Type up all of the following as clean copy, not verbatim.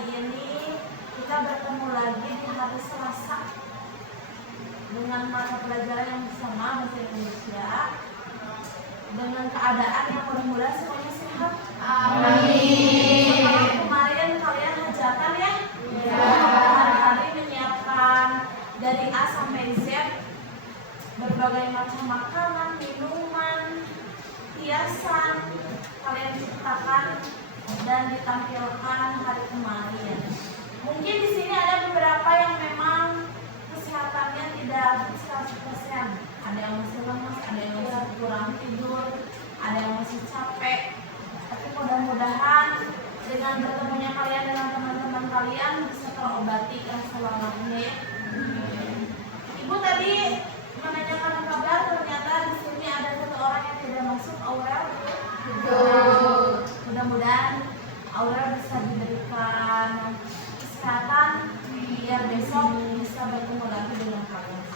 hari ini kita bertemu lagi di hari Selasa dengan mata pelajaran yang bersama bahasa Indonesia dengan keadaan yang mudah-mudahan semuanya sehat. Amin. Setelah kemarin kalian hajatan ya? Ya. Hari-hari menyiapkan dari A sampai Z berbagai macam makanan, minuman, hiasan kalian ciptakan dan ditampilkan hari kemarin. Mungkin di sini ada beberapa yang memang kesehatannya tidak 100%. Ada yang masih lemas, ada yang masih kurang tidur, ada yang masih capek. Tapi mudah-mudahan dengan bertemunya kalian dengan teman-teman kalian bisa terobati rasa lelahnya. Ibu tadi menanyakan kabar, ternyata di sini ada satu orang yang tidak masuk, Aurel. Mudah-mudahan Aurel bisa diberikan kesehatan biar besok bisa bertemu lagi dengan kalian.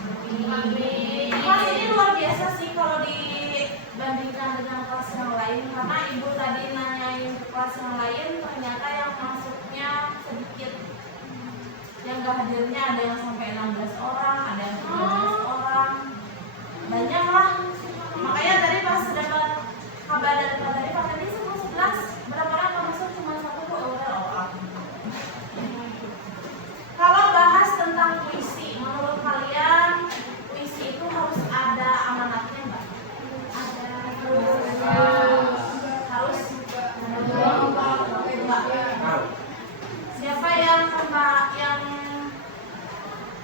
Kelas ini luar biasa sih kalau dibandingkan dengan kelas yang lain, karena ibu tadi nanyain ke kelas yang lain, ternyata yang masuknya sedikit, yang gak hadirnya ada yang sampai 16 orang, ada yang 13 orang, banyak lah. Makanya tadi pas dapat kabar dari Pak tadi, Pak tadi 11, berapa orang yang masuk, cuma satu kok, udah all. Kalau bahas tentang puisi, menurut kalian puisi itu harus ada amanatnya nggak? Ada. Harus. Enggak. Siapa yang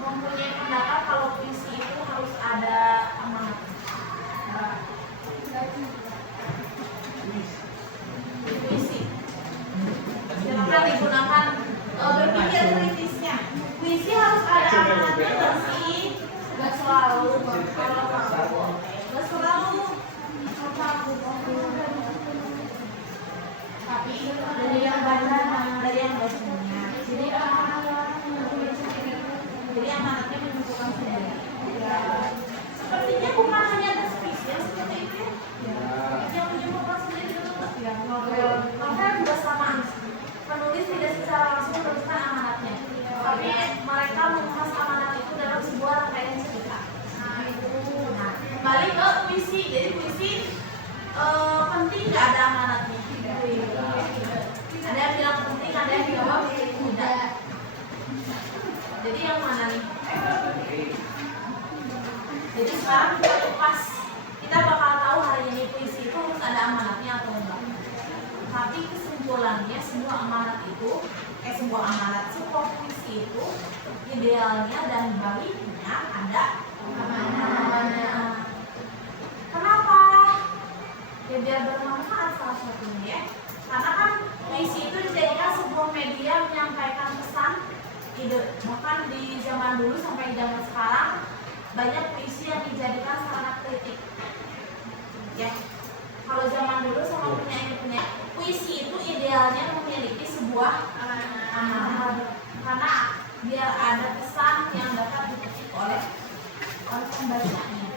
mempunyai pendapat kalau puisi itu harus ada amanat? Puisi. Silakan digunakan berpikir kritisnya. Puisi harus ada amanatnya nggak sih? Nggak selalu. Nggak selalu. Tapi dari yang baca, dari yang bacanya. Jadi amanatnya menentukan sendiri. Sepertinya bukan hanya ada spesies seperti itu ya. Yang menyebutkan sendiri itu ya. Novel juga sama. Penulis tidak secara langsung menuliskan amanatnya, tapi mereka mengemas amanat itu dalam sebuah rangkaian cerita. Nah, kembali ke puisi. Jadi puisi penting nggak ada amanatnya? Ada yang bilang penting, ada yang bilang tidak. Jadi yang mana nih? Jadi sekarang kita kupas, kita bakal tahu hari ini puisi itu harus ada amanatnya atau enggak. Tapi kesimpulannya sebuah puisi itu idealnya dan baiknya ada amanatnya. Kenapa? Ya biar bermanfaat salah satunya ya. Karena kan puisi itu dijadikan sebuah media menyampaikan pesan, ide. Bahkan di zaman dulu sampai zaman sekarang banyak puisi yang dijadikan sarana kritik. Ya. Kalau zaman dulu sama penyanyi puisi itu idealnya memiliki sebuah amanat, karena biar ada pesan yang dapat dipetik oleh pembacanya.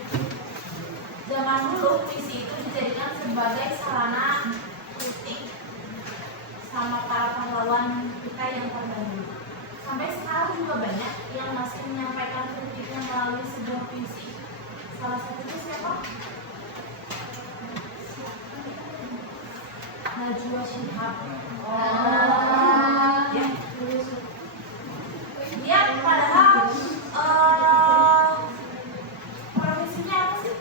Zaman dulu puisi itu dijadikan sebagai sarana kritik sama para pahlawan kita yang terdahulu. Sampai sekarang juga banyak yang masih menyampaikan kritiknya melalui sebuah puisi. Salah satunya siapa? Najwa Shihab. Ya. Dia padahal profesinya apa sih?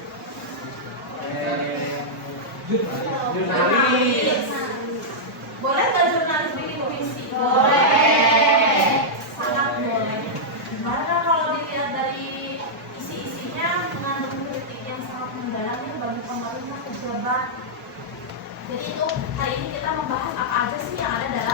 Jurnalis. Boleh nggak jurnalis bikin puisi? Boleh. Sangat boleh. Karena kalau dilihat dari isi-isinya mengandung kritik yang sangat mendalam bagi pemerintah, pejabat. Jadi itu hari ini kita membahas apa aja sih yang ada dalam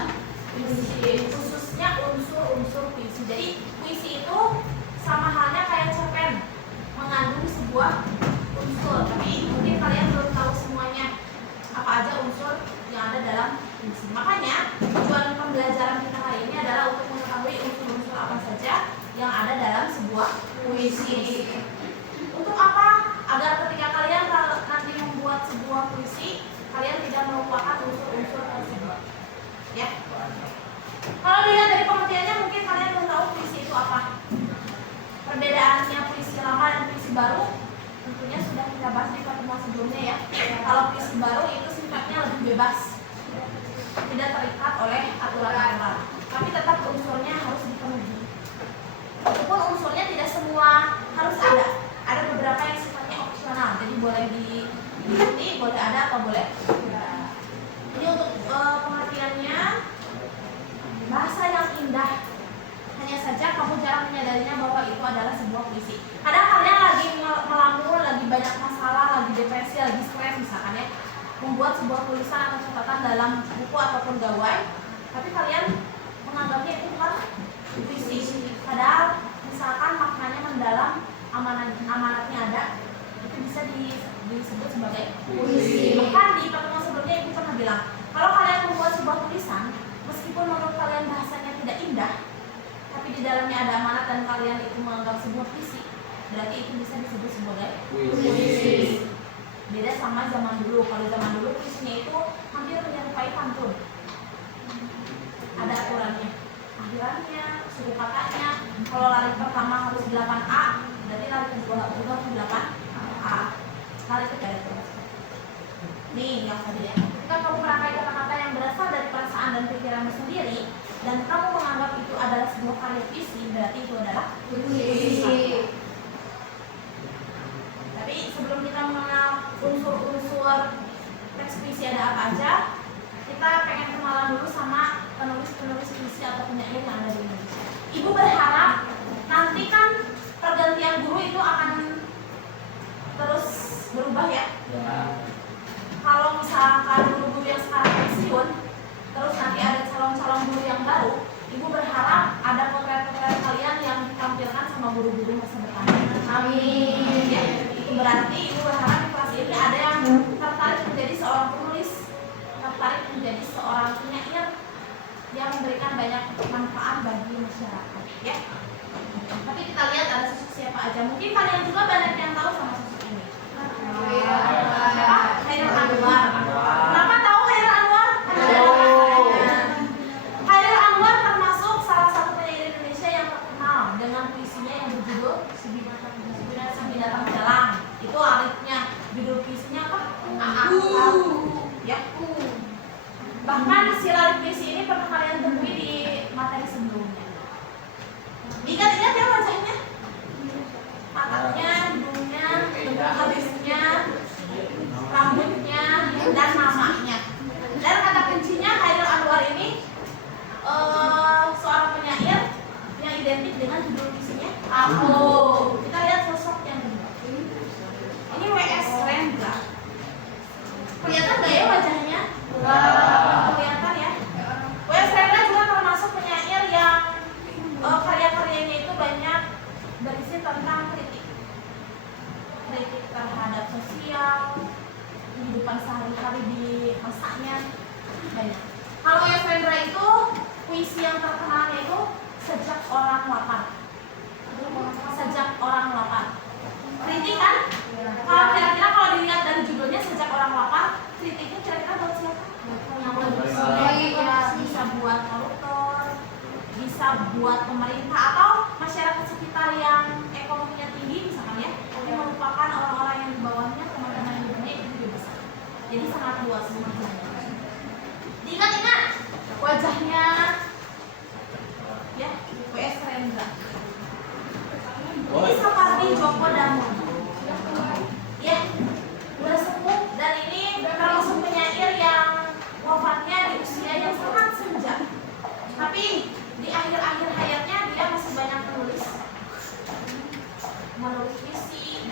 Perbedaannya puisi lama dan puisi baru tentunya sudah kita bahas di pertemuan sebelumnya ya. Kalau puisi baru itu sifatnya lebih bebas, tidak terikat oleh aturan-aturan, tapi tetap unsurnya harus dipenuhi. Walaupun unsurnya tidak semua harus ada beberapa yang sifatnya opsional, jadi boleh diikuti, boleh ada atau boleh tidak. Jadi untuk pengertiannya, bahasa yang indah, hanya saja kamu jarang menyadarinya bahwa itu adalah sebuah puisi. Kadang kalian lagi melamun, lagi banyak masalah, lagi depresi, lagi stres misalkan ya, membuat sebuah tulisan atau catatan dalam buku ataupun gawai, tapi kalian menganggapnya itu bukan puisi. Padahal misalkan maknanya mendalam, amanatnya ada, itu bisa disebut sebagai puisi. Bahkan di pertemuan sebelumnya ibu pernah bilang, kalau kalian membuat sebuah tulisan, meskipun menurut kalian bahasanya tidak indah, tapi di dalamnya ada amanat dan kalian itu menganggap sebuah puisi, berarti itu bisa disebut sebagai puisi. Beda sama zaman dulu. Kalau zaman dulu puisinya itu hampir menyerupai pantun. Ada aturannya, akhirannya, suku katanya. Kalau lari pertama harus 8A, berarti lari kedua juga harus 8A. Lari ketiga itu. Nih yang tadi ya. Ketika kamu merangkai kata-kata yang berasal dari perasaan dan pikiranmu sendiri, dan kamu menganggap itu adalah sebuah karya puisi, berarti itu adalah puisi. Tapi sebelum kita mengenal unsur-unsur teks puisi ada apa aja, kita pengen kenalan dulu sama penulis-penulis puisi atau penyair yang ada di Indonesia. Ibu berharap nanti kan pergantian guru itu akan terus berubah ya. Kalau misalkan guru-guru yang sekarang pensiun, terus nanti ada calon-calon guru yang baru, ibu berharap ada potret-potret kalian yang ditampilkan sama guru-guru masa depan. Amin. Ya, itu berarti ibu berharap di kelas ini ada yang tertarik menjadi seorang penulis, tertarik menjadi seorang penyair yang memberikan banyak manfaat bagi masyarakat. Ya. Tapi kita lihat ada sosok siapa aja. Mungkin kalian juga banyak yang tahu sama sosok ini. Siapa? Khairul Anwar. Kenapa tahu Khairul Anwar? Khairul Anwar termasuk salah satu penyair Indonesia yang terkenal dengan puisinya yang berjudul Si Binatang Jalang. Itu alifnya. Judul puisinya apa? Ya. Bahkan si alif puisi ini pernah kalian temui di materi sebelumnya. Ingat-ingat ya wajahnya, matanya, hidungnya, alisnya, rambutnya, dan namanya. Dan kata kuncinya Khairul Anwar ini seorang penyair yang identik dengan judul puisinya Aku. Kita lihat sosok yang kedua. Ini W.S. Rendra. Kelihatan gak ya wajahnya? Kelihatan ya. W.S. Rendra juga termasuk penyair yang karya-karyanya itu banyak berisi tentang kritik terhadap sosial, kehidupan sehari-hari di masanya banyak. Kalau W.S. Rendra itu puisi yang terkenalnya itu Sejak Orang Lapar. Sejak Orang Lapar. Kritik kan? Kalau kira-kira kalau dilihat dari judulnya Sejak Orang Lapar, kritiknya kira-kira buat siapa? Yang bisa buat koruptor, bisa buat pemerintah atau masyarakat sekitar yang ekonominya tinggi misalkan ya, tapi merupakan orang-orang yang di bawahnya, teman-teman yang hidupnya itu juga besar. Jadi sangat luas semuanya. Diingat-ingat wajahnya ya, W.S. Rendra. Ini Sapardi Djoko Damono. Ya, udah sepuh dan ini termasuk penyair yang wafatnya di usia yang sangat senja. Tapi di akhir-akhir hayatnya dia masih banyak menulis puisi.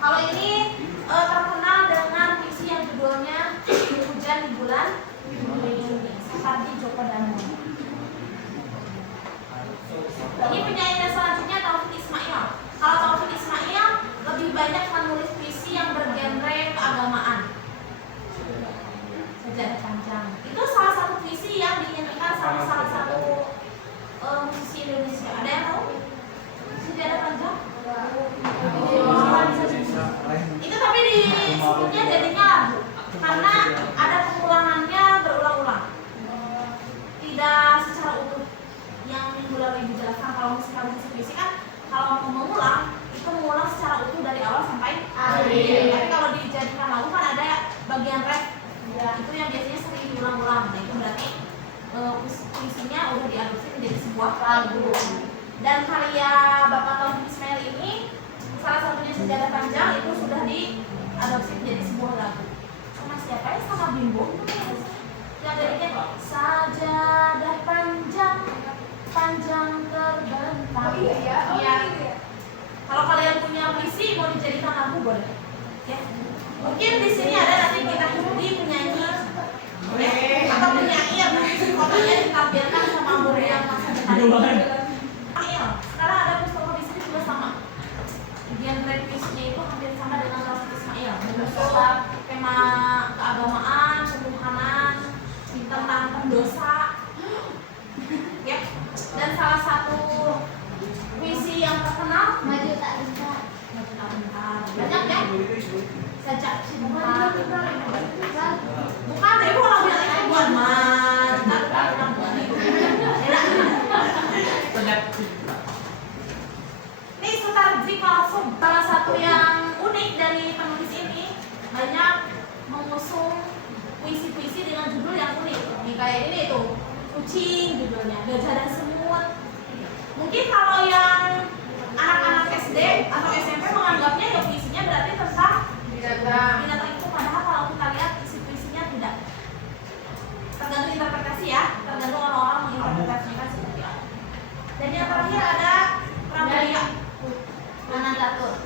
Kalau ini terkenal dengan puisi yang judulnya Hujan di Bulan Juni, Sapardi Djoko Damono. Ini penyair yang selanjutnya Taufik Ismail. Kalau Taufik Ismail lebih banyak menulis puisi yang bergenre keagamaan. Sejarah Panjang. Itu salah satu puisi yang dinyanyikan sama salah satu musisi Indonesia. Ada yang tahu? Sejarah Panjang? Itu tapi disebutnya jadinya lagu karena ada pengulangannya berulang-ulang. Tidak secara utuh yang mulai dijelaskan. Kalau misalkan puisi kan kalau mau mengulang itu mengulang secara utuh dari awal sampai akhir. Tapi kalau dijadikan lagu kan ada bagian ref, itu yang biasanya sering diulang-ulang. Nah itu berarti puisinya udah diadopsi menjadi sebuah lagu. Dan karya Bapak Taufik Ismail ini salah satunya Sejadah Panjang itu sudah diadopsi menjadi sebuah lagu. Sama siapa ya? Sama Bimbo. Yang liriknya sajadah panjang, panjang terbentang. Oh iya ya. Oh Iya. iya. Kalau kalian punya puisi mau dijadikan lagu boleh. Ya. Mungkin di sini ada nanti kita di penyanyi. Atau penyanyi yang fotonya ditampilkan sama guru yang masa depan. Sekarang ada Mustafa di sini juga sama. Genre puisinya itu hampir sama dengan Taufik Ismail. Mengusung tema keagamaan, ketuhanan, tentang pendosa. Ya. Dan salah satu puisi yang terkenal Maju tak bentar. banyak ya. Sajak cinta. Bukan, ibu kalau bilang itu buat Ini Sutarji Kalsum, salah satu yang unik dari penulis ini, banyak mengusung puisi-puisi dengan judul yang unik. Nih kayak ini tuh, kucing judulnya, gajah dan semut. Mungkin kalau yang anak-anak SD atau SMP menganggapnya ya puisinya berarti tentang binatang itu, padahal kalau kita lihat isi puisinya tidak. Tergantung interpretasi ya, tergantung orang-orang menginterpretasikan seperti apa. Dan yang terakhir ada Pramudia Anandatur.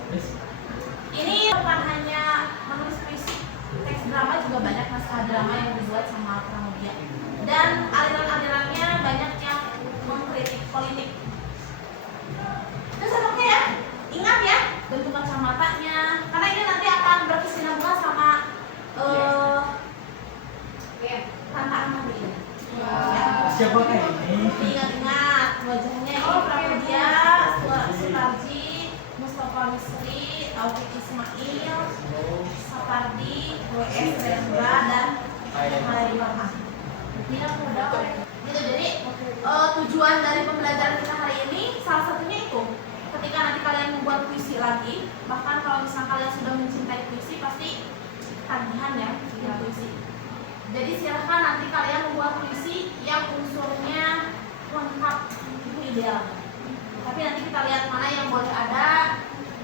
Ini bukan hanya menulis puisi, teks drama juga banyak naskah drama yang dibuat sama Pramudia. Dan aliran-alirannya banyak yang mengkritik politik. Terus oke ya, ingat ya bentuk kacamatanya, karena ini nanti akan berkesinambungan sama tantangan hari ini. Siapa ini? Ingat-ingat wajahnya ini Pramudia, Sutarji, Mustafa Misri, Taufik Ismail, Sapardi, W.S. Rendra, dan Hari Rahman. Gitu, jadi tujuan dari pembelajaran kita hari ini salah satunya itu ketika nanti kalian membuat puisi lagi, bahkan kalau misalnya kalian sudah mencintai puisi pasti tagihan ya bikin puisi. Jadi silahkan nanti kalian membuat puisi yang unsurnya lengkap, itu ideal. Tapi nanti kita lihat mana yang boleh ada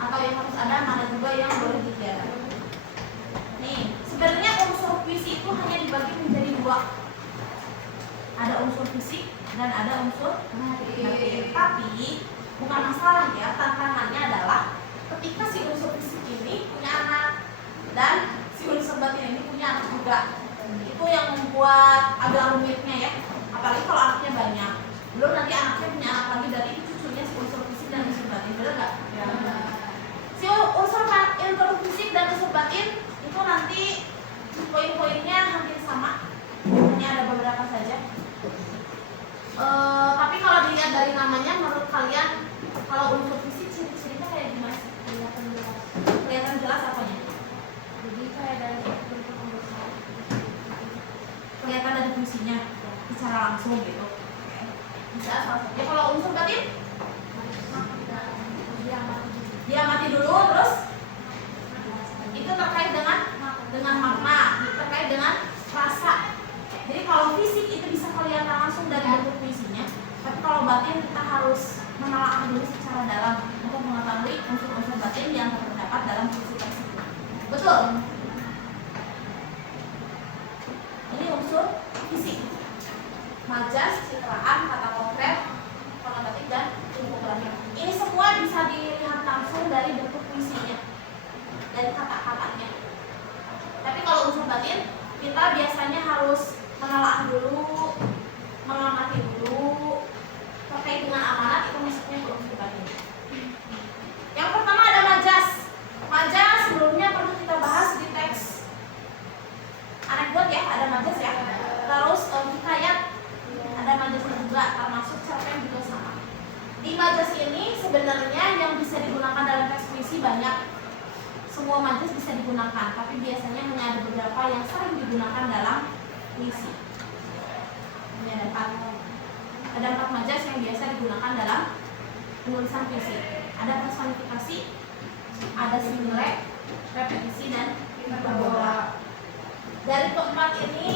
atau yang harus ada, mana juga yang boleh ditiadakan. Nih, sebenarnya unsur puisi itu hanya dibagi menjadi dua. Ada unsur fisik dan ada unsur materi. Tapi bukan masalah ya, tantangannya adalah ketika si unsur fisik ini punya anak dan si unsur batin ini punya anak juga. Itu yang membuat agak rumitnya ya. Apalagi kalau anaknya banyak. Belum nanti anaknya punya anak lagi dari itu cucunya si unsur fisik dan unsur batin, benar nggak? Ya. Si unsur fisik dan unsur batin itu nanti poin-poinnya hampir sama. Hanya ada beberapa saja. Tapi kalau dilihat dari namanya, menurut kalian kalau unsur fisik ciri-cirinya kayak gimana? Kelihatan jelas. Kelihatan jelas apanya? Jadi kayak dari bentuk pembesaran. Kelihatan dari fungsinya secara langsung gitu. Bisa salah satu. Ya kalau unsur batin? Dia mati dulu, terus itu terkait dengan makna, terkait dengan rasa. Jadi kalau fisik itu bisa kelihatan langsung dari bentuk puisinya, tapi kalau batin kita harus menelaah dulu secara dalam untuk mengetahui unsur-unsur batin yang terdapat dalam puisi tersebut. Betul? Ini unsur fisik. Majas, citraan, kata konkret, fonografi dan tipografi. Ini semua bisa dilihat langsung dari bentuk puisinya, dari kata-katanya. Tapi kalau unsur batin, kita biasanya harus menelaah dulu, mengamati dulu terkait dengan amanat itu maksudnya unsur batin. Yang pertama ada majas. Majas sebelumnya perlu kita bahas di teks anekdot ya, ada majas ya. Terus hikayat ada majasnya juga, termasuk cerpen juga sama. Di majas ini sebenarnya yang bisa digunakan dalam teks puisi banyak. Semua majas bisa digunakan, tapi biasanya hanya ada beberapa yang sering digunakan dalam puisi. Ini ada 4 majas yang biasa digunakan dalam penulisan puisi. ada personifikasi, ada simile, repetisi, dan hiperbola. Dari keempat ini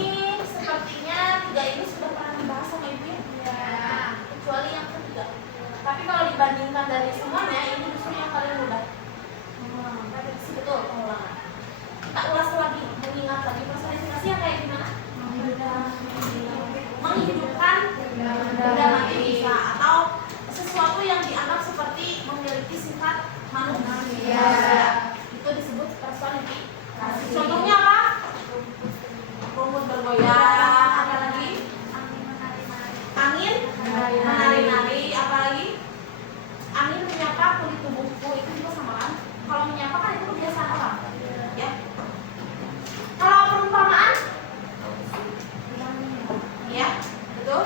sepertinya tiga ini sudah pernah dibahas sama ibu ya? Ya. Kecuali yang ketiga. Tapi kalau dibandingkan dari semuanya, ini justru yang paling mudah. Repetisi, betul, pengulangan. Kita ulas lagi, mengingat lagi personifikasi yang kayak gimana? Menghidupkan benda mati bisa, atau sesuatu yang dianggap seperti memiliki sifat manusia. Itu disebut personifikasi. Contohnya apa? Rumput bergoyang, apa lagi? Angin menari-nari, apa lagi? Angin menyapa kulit tubuhku, itu juga sama kan? Kalau menyapa kan itu kebiasaan orang, ya. Kalau perumpamaan, ya, betul.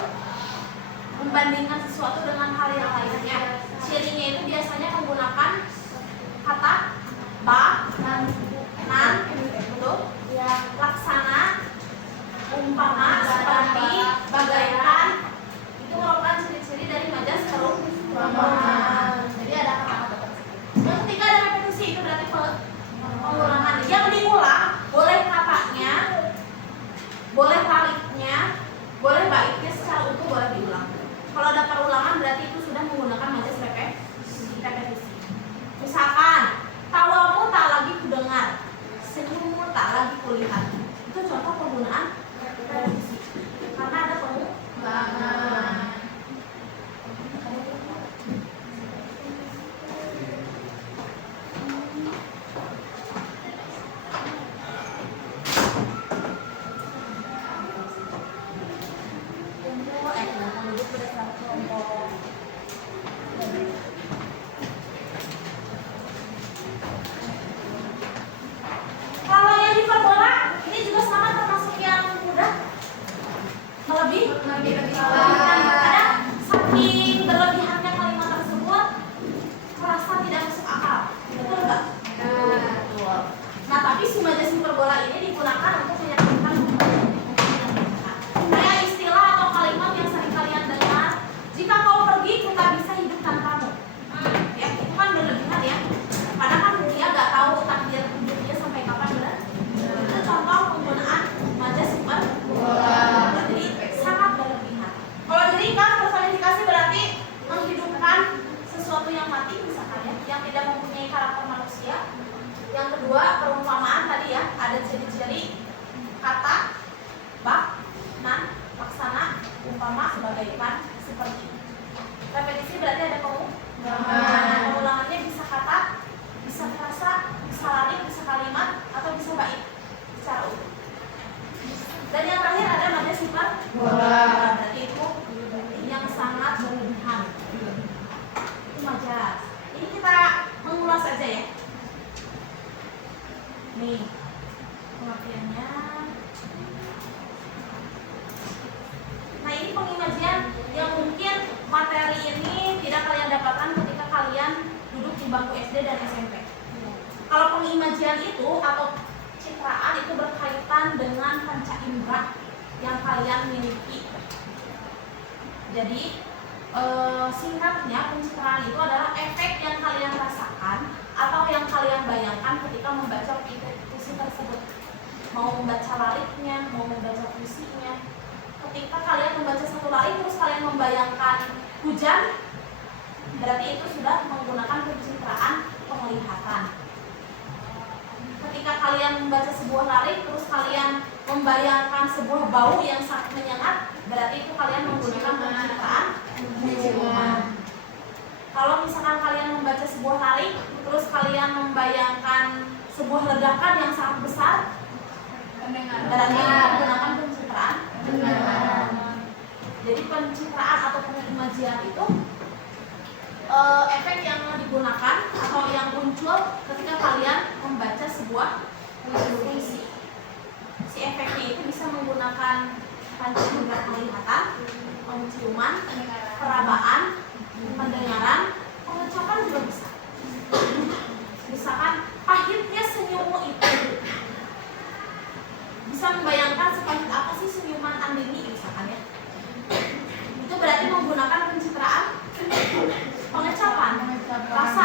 Membandingkan sesuatu dengan hal yang lainnya. Cirinya itu biasanya menggunakan kata ba, nan, betul. Laksana, umpama, seperti, bagaikan. Itu merupakan ciri-ciri dari majas perumpamaan. Jadi ada kata-kata tersebut. Yang ketiga ada repetisi, itu berarti pengulangan. Yang diulang boleh katanya, boleh taliknya, boleh baiknya secara utuh, boleh diulang. Kalau ada perulangan berarti itu sudah menggunakan majas repetisi. Misalkan, tawamu tak lagi kudengar, senyummu tak lagi kulihat. Itu contoh penggunaan repetisi. Karena ada pengulangan. Kalau yang hiperbola ini juga sama, termasuk yang mudah, lebih ada saking berlebihannya kalimat tersebut merasa tidak masuk akal, betul nggak? Betul. Nah tapi si majas hiperbola ini digunakan untuk meyakinkan. Kayak istilah atau kalimat yang sering kalian dengar, jika kau pergi kita bisa hidup tanpamu. Ya itu kan berlebihan ya. Padahal kan dia nggak tahu takdir hidupnya sampai kapan, benar? Itu contoh penggunaan majas hiperbola. Jadi sangat berlebihan. Kalau jadi kan personifikasi berarti menghidupkan sesuatu yang mati misalkan ya, yang tidak mempunyai karakter manusia. Yang kedua perumpamaan tadi ya, ada ciri-ciri kata, bak, nan, laksana, umpama, sebagaikan, seperti. Repetisi berarti ada pengulangan. Pengulangannya bisa kata, bisa frasa, bisa lari, bisa kalimat, atau bisa bait secara utuh. Dan yang terakhir ada majas hiperbola. Berarti itu yang sangat berlebihan. Itu majas. Ini kita mengulas aja ya. Nih pengertiannya. Nah ini pengimajian yang mungkin materi ini tidak kalian dapatkan ketika kalian duduk di bangku SD dan SMP. Kalau pengimajian itu atau citraan itu berkaitan dengan panca indera yang kalian miliki. Jadi singkatnya pencitraan itu adalah efek yang kalian rasakan atau yang kalian bayangkan ketika membaca puisi tersebut. Mau membaca lariknya, mau membaca puisinya. Ketika kalian membaca satu larik terus kalian membayangkan hujan, berarti itu sudah menggunakan pencitraan penglihatan. Ketika kalian membaca sebuah larik terus kalian membayangkan sebuah bau yang sangat menyengat, berarti itu kalian menggunakan pencitraan penciuman. Kalau misalkan kalian membaca sebuah larik terus kalian membayangkan sebuah ledakan yang sangat besar, berarti menggunakan pencitraan pendengaran. Jadi pencitraan atau pengimajian itu efek yang digunakan atau yang muncul ketika kalian membaca sebuah puisi. Si efeknya itu bisa menggunakan panca indera penglihatan, penciuman, perabaan, pendengaran, pengucapan juga bisa. Misalkan pahitnya senyummu itu, bisa membayangkan sepahit apa sih senyuman Andini misalkan ya. Itu berarti menggunakan pencitraan pengecapan rasa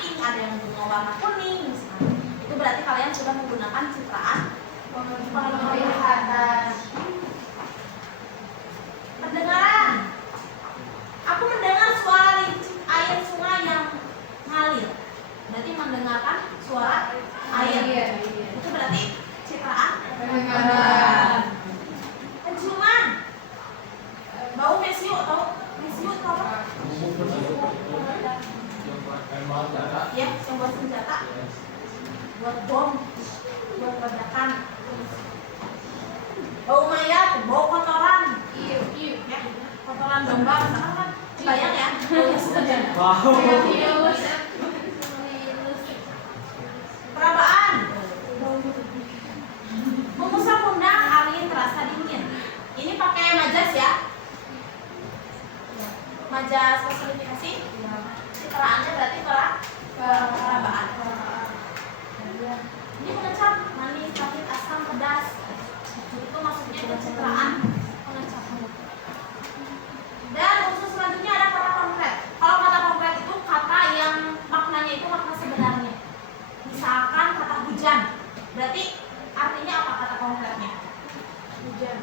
pink, ada yang bunga warna kuning misalnya. Itu berarti kalian sudah menggunakan citraan penglihatan. Pendengaran. Aku mendengar suara rincik air sungai yang ngalir. Berarti mendengarkan suara air. Itu berarti citraan pendengaran. Penciuman. Bau mesiu atau mesiu itu apa? Ya, yang buat senjata, buat bom, buat ledakan. Bau mayat, bau kotoran, ya, kotoran domba, misalkan kan, bayang ya, baunya seperti Wow. perabaan, mengusap pundak, angin terasa dingin. Ini pakai majas ya, majas personifikasi. Citraannya berarti perabaan. Ini mengecap manis, pahit, asam, pedas. Itu maksudnya itu citraan mengecap. Dan unsur selanjutnya ada kata konkret. Kalau kata konkret itu kata yang maknanya itu makna sebenarnya. Misalkan kata hujan, berarti artinya apa kata konkretnya? Hujan.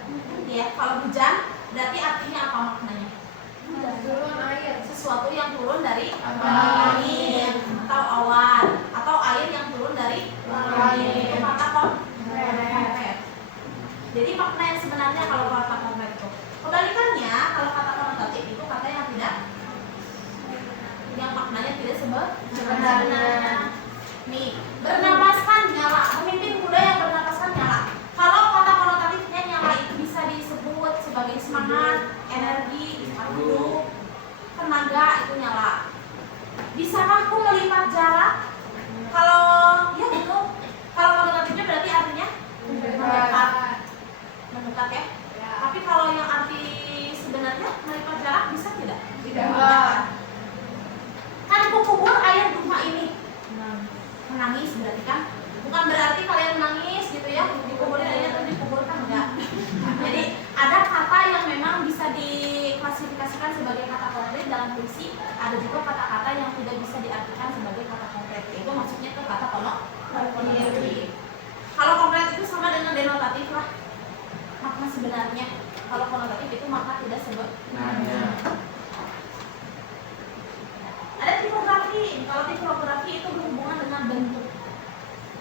Ya, kalau hujan berarti artinya apa maknanya? Turun air. Sesuatu yang turun dari langit atau awan, atau air yang turun dari langit. Itu kata konkret. Jadi makna yang sebenarnya kalau kata konkret itu. Kebalikannya kalau kata konotatif itu kata yang tidak, yang maknanya tidak sebenarnya. Nih, bernapaskan nyala, memimpin kuda yang bernapaskan nyala. Kalau kata konotatifnya nyala itu bisa disebut sebagai semangat, energi, hidup, tenaga, itu nyala. Bisa aku melipat jarak? Kalau ya gitu. Kalau konotatifnya berarti artinya mendekat, mendekat ya. Tapi kalau yang arti sebenarnya melipat jarak bisa tidak? Tidak. Kan kubur air duha ini. Menangis berarti kan? Bukan berarti kalian menangis gitu ya, dikuburin aja terus dikuburkan enggak. Jadi ada kata yang memang bisa diklasifikasikan sebagai kata konkret dalam puisi, ada juga kata-kata yang tidak bisa diartikan sebagai kata konkret. Itu maksudnya ke kata konotatif. Kalau konkret itu sama dengan denotatif lah, makna sebenarnya. Kalau konotatif itu makna tidak sebenarnya. Ada tipografi. Kalau tipografi itu berhubungan dengan bentuk.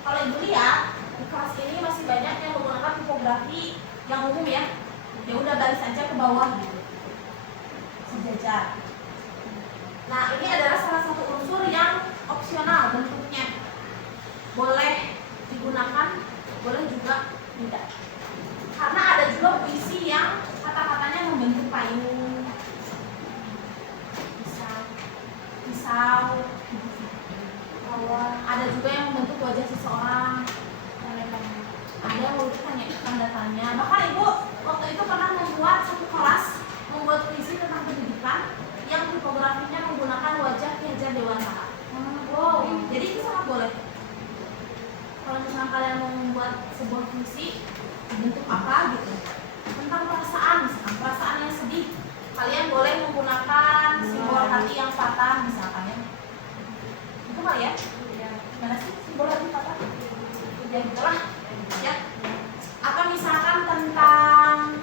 Kalau ibu lihat di kelas ini masih banyak yang menggunakan tipografi yang umum ya. Ya udah baris aja ke bawah gitu, sejajar. Nah ini adalah salah satu unsur yang opsional bentuknya. Boleh digunakan, boleh juga tidak. Karena ada juga puisi yang kata-katanya membentuk payung, pisau, ada juga yang membentuk wajah seseorang, ada yang membentuk tanda tanya. Bahkan ibu waktu itu pernah membuat satu kelas, membuat puisi tentang pendidikan yang tipografinya menggunakan wajah Ki Hajar Dewantara. Wow, jadi itu sangat boleh. Kalau misalnya kalian mau membuat sebuah puisi bentuk apa gitu tentang perasaan, misalkan perasaan yang sedih, kalian boleh menggunakan simbol hati yang patah misalkan ya. Itu kali ya? Mana sih simbol hati patah? Ya itulah ya. Atau misalkan tentang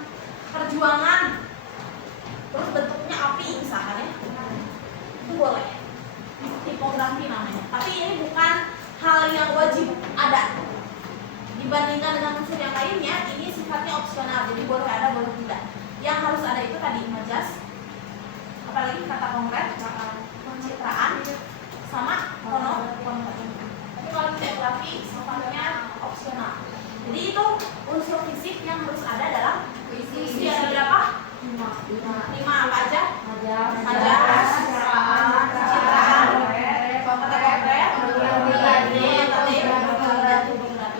perjuangan, terus bentuknya api misalkan ya, itu boleh. Tipografi namanya. Tapi ini bukan hal yang wajib ada. Dibandingkan dengan unsur yang lainnya, ini sifatnya opsional. Jadi boleh ada, boleh tidak. Yang harus ada itu tadi majas, apalagi kata konkret, pencitraan, sama konotatif. Tapi kalau tipografi sifatnya opsional. Jadi itu unsur fisik yang harus ada dalam puisi. Ada berapa? 5 apa aja? Majas, pencitraan, konotatif,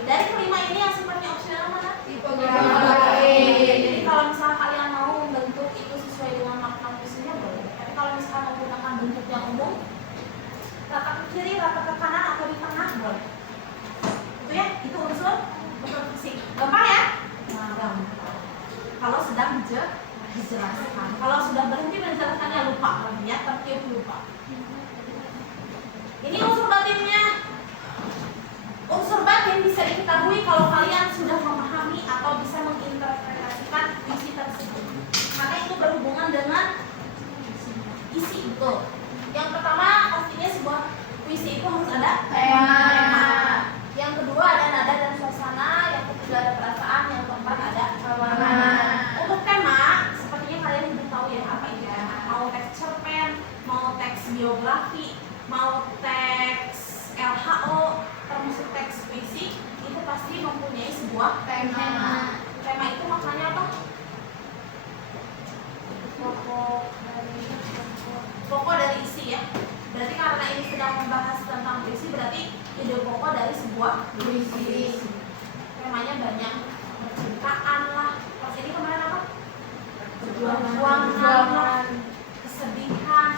dari kelima ini yang sifatnya opsional mana? Tipografi. Jadi kalau misalnya kalian mau membentuk itu sesuai dengan makna puisinya boleh. Tapi kalau misalnya menggunakan bentuk yang umum, rata ke kiri, rata ke kanan, atau di tengah boleh. Itu ya, itu unsur fisik. Gampang ya? Nah, gampang. Kalau sedang dijelaskan. Kalau sudah berhenti menjelaskannya lupa lagi ya, tertiup lupa. Ini unsur bisa diketahui kalau kalian sudah memahami atau bisa menginterpretasikan puisi tersebut. Karena itu berhubungan dengan isi, betul. Yang pertama pastinya sebuah puisi itu harus ada tema. Yang kedua ada nada dan suasana. Yang ketiga ada perasaan. Yang keempat ada makna. Untuk tema, sepertinya kalian sudah tahu ya apa itu. Mau teks cerpen, mau teks biografi, mau teks LHO, termasuk teks puisi, itu pasti mempunyai sebuah tema. Tema itu maknanya apa? Pokok dari isi ya. Berarti karena ini sedang membahas tentang puisi, berarti ide pokok dari sebuah puisi. Temanya banyak, percintaan lah. Pas ini kemarin apa? Perjuangan, kesedihan,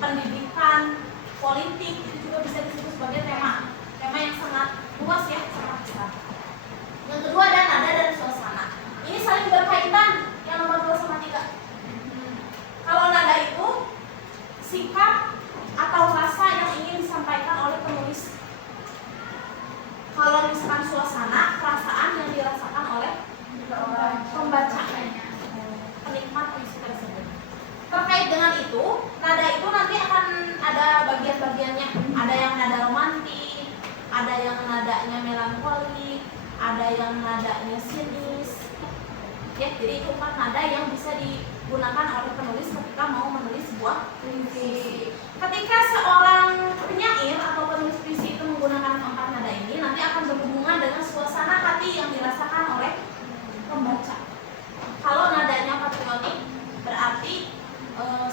pendidikan, politik, itu juga bisa disebut sebagai tema. Tema yang sangat luas ya, sangat besar. Yang kedua ada nada dan suasana. Ini saling berkaitan, yang nomor 2 sama 3. Kalau nada itu sikap atau rasa yang ingin disampaikan oleh penulis. Kalau misalkan suasana, perasaan yang dirasakan oleh pembaca, penikmat puisi tersebut. Terkait dengan itu, nada itu nanti akan ada bagian-bagiannya. Ada yang nada romantis, ada yang nadanya melankolik, ada yang nadanya sinis. Ya, jadi itu 4 nada yang bisa digunakan oleh penulis ketika mau menulis sebuah puisi. Ketika seorang penyair atau penulis puisi itu menggunakan 4 nada ini, nanti akan berhubungan dengan suasana hati yang dirasakan oleh pembaca. Kalau nadanya patriotik, berarti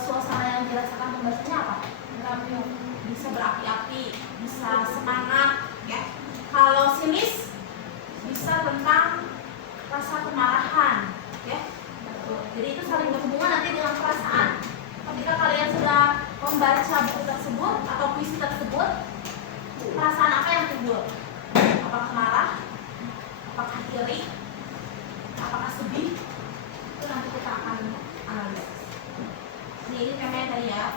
suasana yang dirasakan pembacanya apa? Bisa berapi-api, bisa semangat, ya. Kalau sinis, bisa tentang rasa kemarahan, ya. Jadi itu saling berhubungan nanti dengan perasaan. Ketika kalian sudah membaca buku tersebut atau puisi tersebut, perasaan apa yang timbul? Apakah marah? Apakah iri? Apakah sedih? Itu nanti kita akan analisis. Ini temanya tadi ya.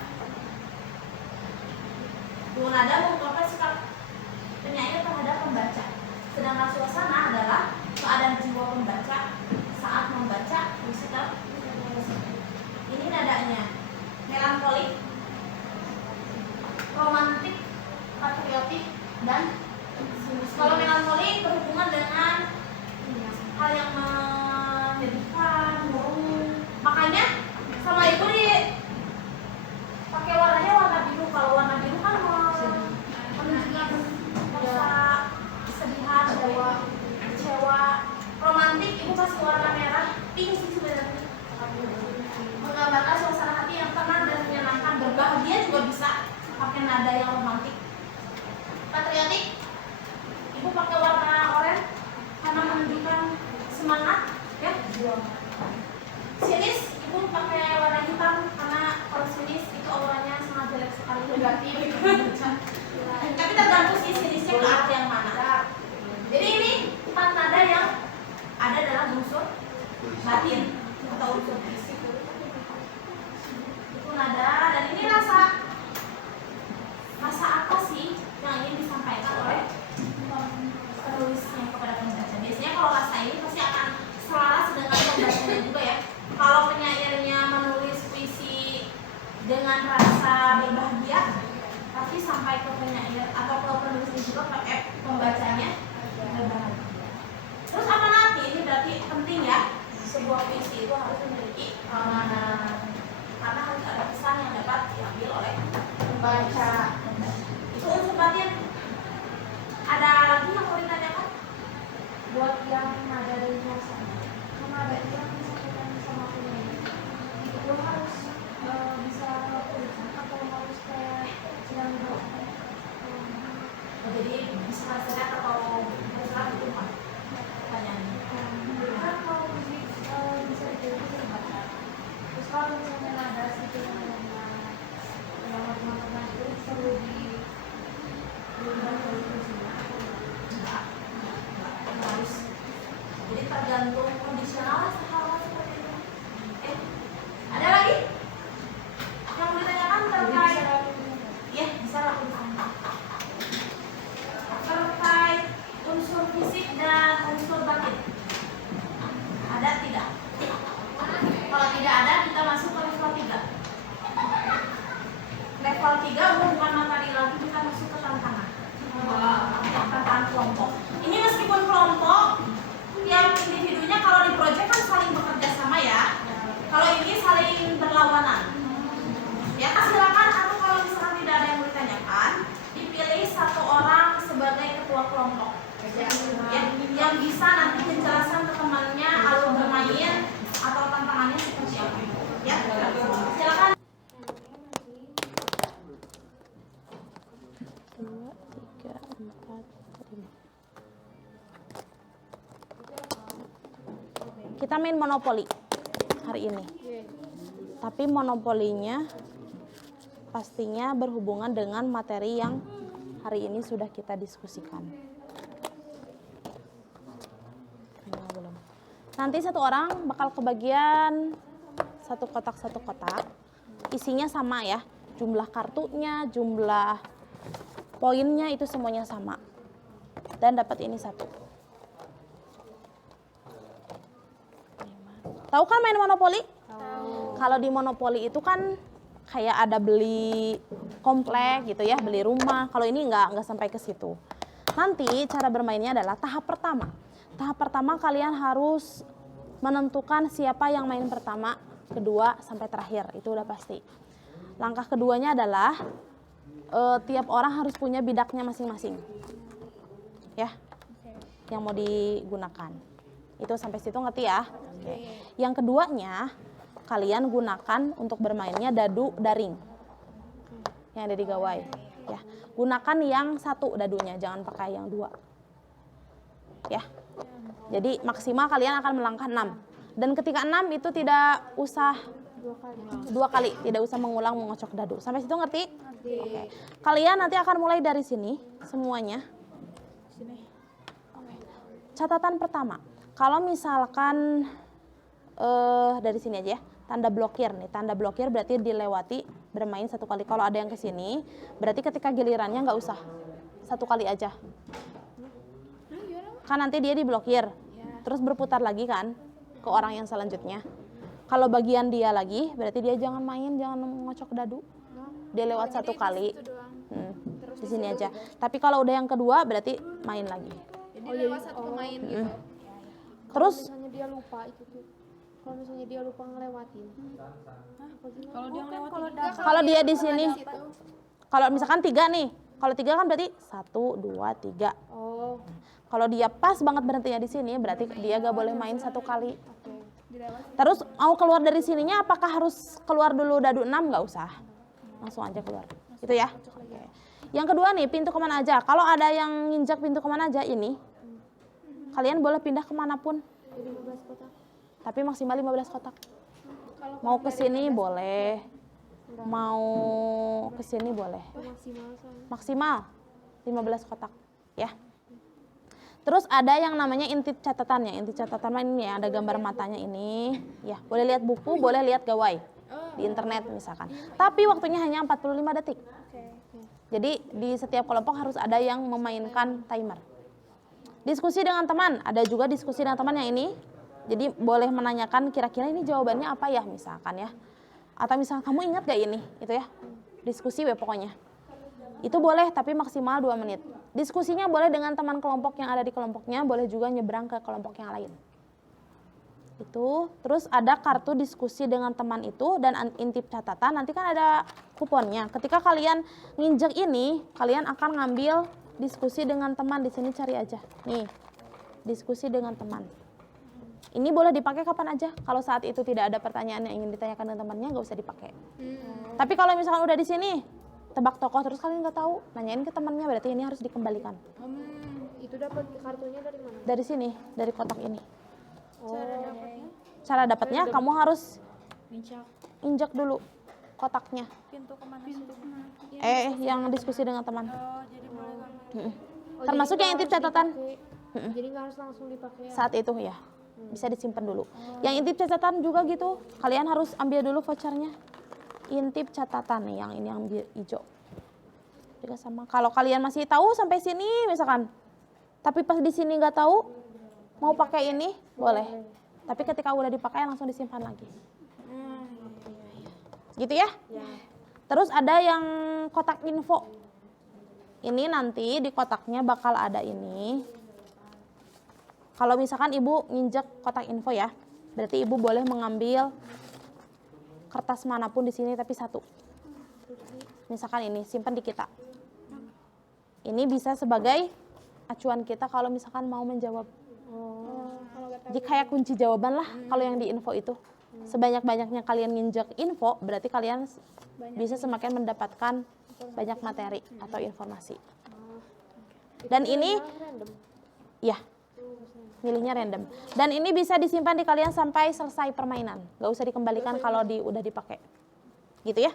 Dua nada mengungkapkan sikap penyair terhadap pembaca. Sedangkan suasana adalah keadaan jiwa pembaca saat membaca puisi tersebut. Ini nadanya melankolik, romantik, patriotik, dan sinis. Kalau melankolik berhubungan dengan hal yang menyedihkan, murung. Makanya sama ibu pakai warnanya warna biru. Kalau warna biru kan menunjukkan rasa kesedihan, kecewa. Romantik ibu kasih warna merah, pink sih sebenarnya. Menggambarkan suasana hati yang tenang dan menyenangkan. Berbahagia juga bisa pakai nada yang romantik. Patriotik ibu pakai warna oranye karena menunjukkan semangat, ya. Sinis ibu pakai warna hitam karena kalau sinis itu auranya sangat jelek sekali, negatif. Tapi tergantung sih sinisnya ke arah yang mana. Jadi ini 4 nada yang ada dalam unsur batin atau unsur fisik. Itu nada, dan ini rasa apa sih yang ingin disampaikan oleh penulisnya kepada pembaca. Biasanya kalau rasa ini pasti akan selaras dengan pembacanya juga ya. Kalau penyairnya menulis puisi dengan rasa berbahagia, pasti sampai ke penyair atau ke penulisnya juga pembacanya berbahagia. Terus amanat ini berarti penting ya. Sebuah puisi itu harus memiliki amanat. Karena harus ada pesan yang dapat diambil oleh pembaca. Itu unsur batin. Ada lagi yang mau ditanyakan? Buat yang nada dan suasana, sama ada yang disampaikan sama penyanyi, itu harus bisa tulisan atau harus kayak sedang dibaca. Jadi bisa masyarakat atau masyarakat itu apa? Pertanyaannya. Kan kalau musik bisa ditulis bisa dibaca. Terus kalau misalnya nada situ yang teman-teman itu perlu diubah dari puisinya. Harus. Jadi tergantung kondisional hal-hal seperti itu. Ada lagi yang mau ditanyakan terkait? Iya, bisa lakukan terkait kelompok. Ini meskipun kelompok, tiap individunya kalau di proyek kan saling bekerja sama ya. Kalau ini saling berlawanan. Ya, silakan atau kalau misalkan tidak ada yang mau ditanyakan, dipilih satu orang sebagai ketua kelompok. Ya, yang bisa nanti menjelaskan ke temannya alur bermain atau tantangannya seperti apa. Ya, silakan. 2, 3, 4, 5. Kita main monopoli hari ini. Tapi monopolinya pastinya berhubungan dengan materi yang hari ini sudah kita diskusikan. Belum. Nanti satu orang bakal kebagian satu kotak. Isinya sama ya. Jumlah kartunya, jumlah poinnya itu semuanya sama. Dan dapat ini satu. Tahu kan main monopoli? Tahu. Kalau di monopoli itu kan kayak ada beli komplek gitu ya, beli rumah. Kalau ini nggak sampai ke situ. Nanti cara bermainnya adalah tahap pertama. Tahap pertama kalian harus menentukan siapa yang main pertama, kedua sampai terakhir. Itu udah pasti. Langkah keduanya adalah tiap orang harus punya bidaknya masing-masing. Ya. Yang mau digunakan. Itu sampai situ ngerti ya? Oke. Yang keduanya, kalian gunakan untuk bermainnya dadu daring. Yang ada di gawai. Ya. Gunakan yang satu dadunya, jangan pakai yang dua. Ya. Jadi maksimal kalian akan melangkah 6. Dan ketika 6 itu tidak usah dua kali, tidak usah mengulang mengocok dadu. Sampai situ ngerti? Oke. Kalian nanti akan mulai dari sini semuanya. Oke. Catatan pertama. Kalau misalkan dari sini aja ya, tanda blokir nih. Tanda blokir berarti dilewati bermain satu kali. Kalau ada yang ke sini, berarti ketika gilirannya nggak usah. Satu kali aja. Kan nanti dia diblokir. Terus berputar lagi kan ke orang yang selanjutnya. Kalau bagian dia lagi, berarti dia jangan main, jangan ngocok dadu. Dia lewat satu kali. Di sini aja. Tapi kalau udah yang kedua, berarti main lagi. Jadi lewat satu pemain gitu. Terus misalnya dia lupa itu tuh. Kalau misalnya dia lupa ngelewatin. Kalau dia ngelewatin kalau dia di sini, kalau misalkan 3 nih, kalau 3 kan berarti 1, 2, 3. Oh, Kalau dia pas banget berhentinya di sini, berarti dia gak boleh main satu kali. Terus mau keluar dari sininya, apakah harus keluar dulu dadu 6? Nggak usah, langsung aja keluar. Itu ya. Oke. Yang kedua nih, pintu kemana aja? Kalau ada yang nginjak pintu kemana aja ini, kalian boleh pindah kemanapun. 15 kotak. Tapi maksimal 15 kotak. Mau ke sini boleh, mau ke sini boleh. Maksimal soalnya. Maksimal 15 kotak, ya. Terus ada yang namanya intip catatannya. Intip catatan ini ya, ada gambar matanya ini. Ya, boleh lihat buku, boleh lihat gawai di internet misalkan. Tapi waktunya hanya 45 detik. Jadi di setiap kelompok harus ada yang memainkan timer. Diskusi dengan teman, ada juga diskusi dengan teman yang ini. Jadi boleh menanyakan kira-kira ini jawabannya apa ya misalkan ya. Atau misalkan kamu ingat gak ini, itu ya. Diskusi pokoknya. Itu boleh tapi maksimal 2 menit. Diskusinya boleh dengan teman kelompok yang ada di kelompoknya, boleh juga nyebrang ke kelompok yang lain. Itu, terus ada kartu diskusi dengan teman itu dan intip catatan, nanti kan ada kuponnya. Ketika kalian nginjek ini, kalian akan ngambil diskusi dengan teman, di sini cari aja. Nih, diskusi dengan teman. Ini boleh dipakai kapan aja. Kalau saat itu tidak ada pertanyaan yang ingin ditanyakan dengan temannya, nggak usah dipakai. Tapi kalau misalkan udah di sini, tebak tokoh terus kalian nggak tahu, nanyain ke temannya, berarti ini harus dikembalikan. Itu dapat kartunya dari mana? Dari sini, dari kotak ini. Cara dapatnya? Cara dapatnya kamu harus Injak. injak dulu kotaknya. Pintu kemana sih? Yang diskusi dengan teman. Oh, jadi boleh kan? Oh, Termasuk jadi yang intip nggak harus catatan. dipakai. Jadi nggak harus langsung dipakai ya? Saat itu ya, bisa disimpan dulu. Yang intip catatan juga gitu, kalian harus ambil dulu vouchernya. Intip catatan nih, yang ini yang hijau. Juga sama. Kalau kalian masih tahu sampai sini misalkan, tapi pas di sini nggak tahu, mau pakai ini boleh. Tapi ketika udah dipakai langsung disimpan lagi. Gitu ya? Terus ada yang kotak info. Ini nanti di kotaknya bakal ada ini. Kalau misalkan ibu nginjek kotak info ya, berarti ibu boleh mengambil kertas manapun di sini tapi satu. Misalkan ini simpan di kita. Ini bisa sebagai acuan kita kalau misalkan mau menjawab. Jadi kayak kunci jawaban lah kalau yang di info itu. Sebanyak-banyaknya kalian nginjek info, berarti kalian bisa semakin mendapatkan banyak materi atau informasi. Dan ini, ya, milihnya random. Dan ini bisa disimpan di kalian sampai selesai permainan. Gak usah dikembalikan kalau udah dipakai. Gitu ya?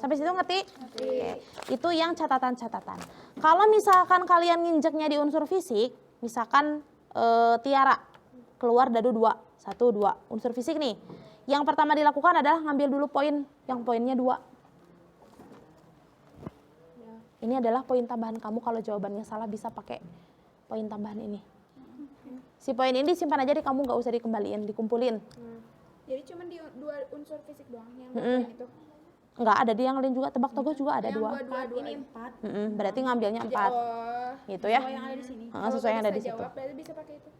Sampai situ ngerti? Oke. Itu yang catatan-catatan. Kalau misalkan kalian nginjeknya di unsur fisik, misalkan Tiara keluar dadu 2, 1, 2, unsur fisik nih. Yang pertama dilakukan adalah ngambil dulu poin yang poinnya 2. Ini adalah poin tambahan kamu kalau jawabannya salah bisa pakai poin tambahan ini. Si poin ini disimpan aja di kamu, nggak usah dikembaliin, dikumpulin. Jadi cuma di 2 unsur fisik doang yang itu. Enggak, ada di yang lain juga, tebak togo juga ada 2. Ini 4. Berarti ngambilnya 4. Gitu ya. Sesuai yang ada di sini. Sesuai yang ada di situ. Jawab, berarti bisa pakai itu.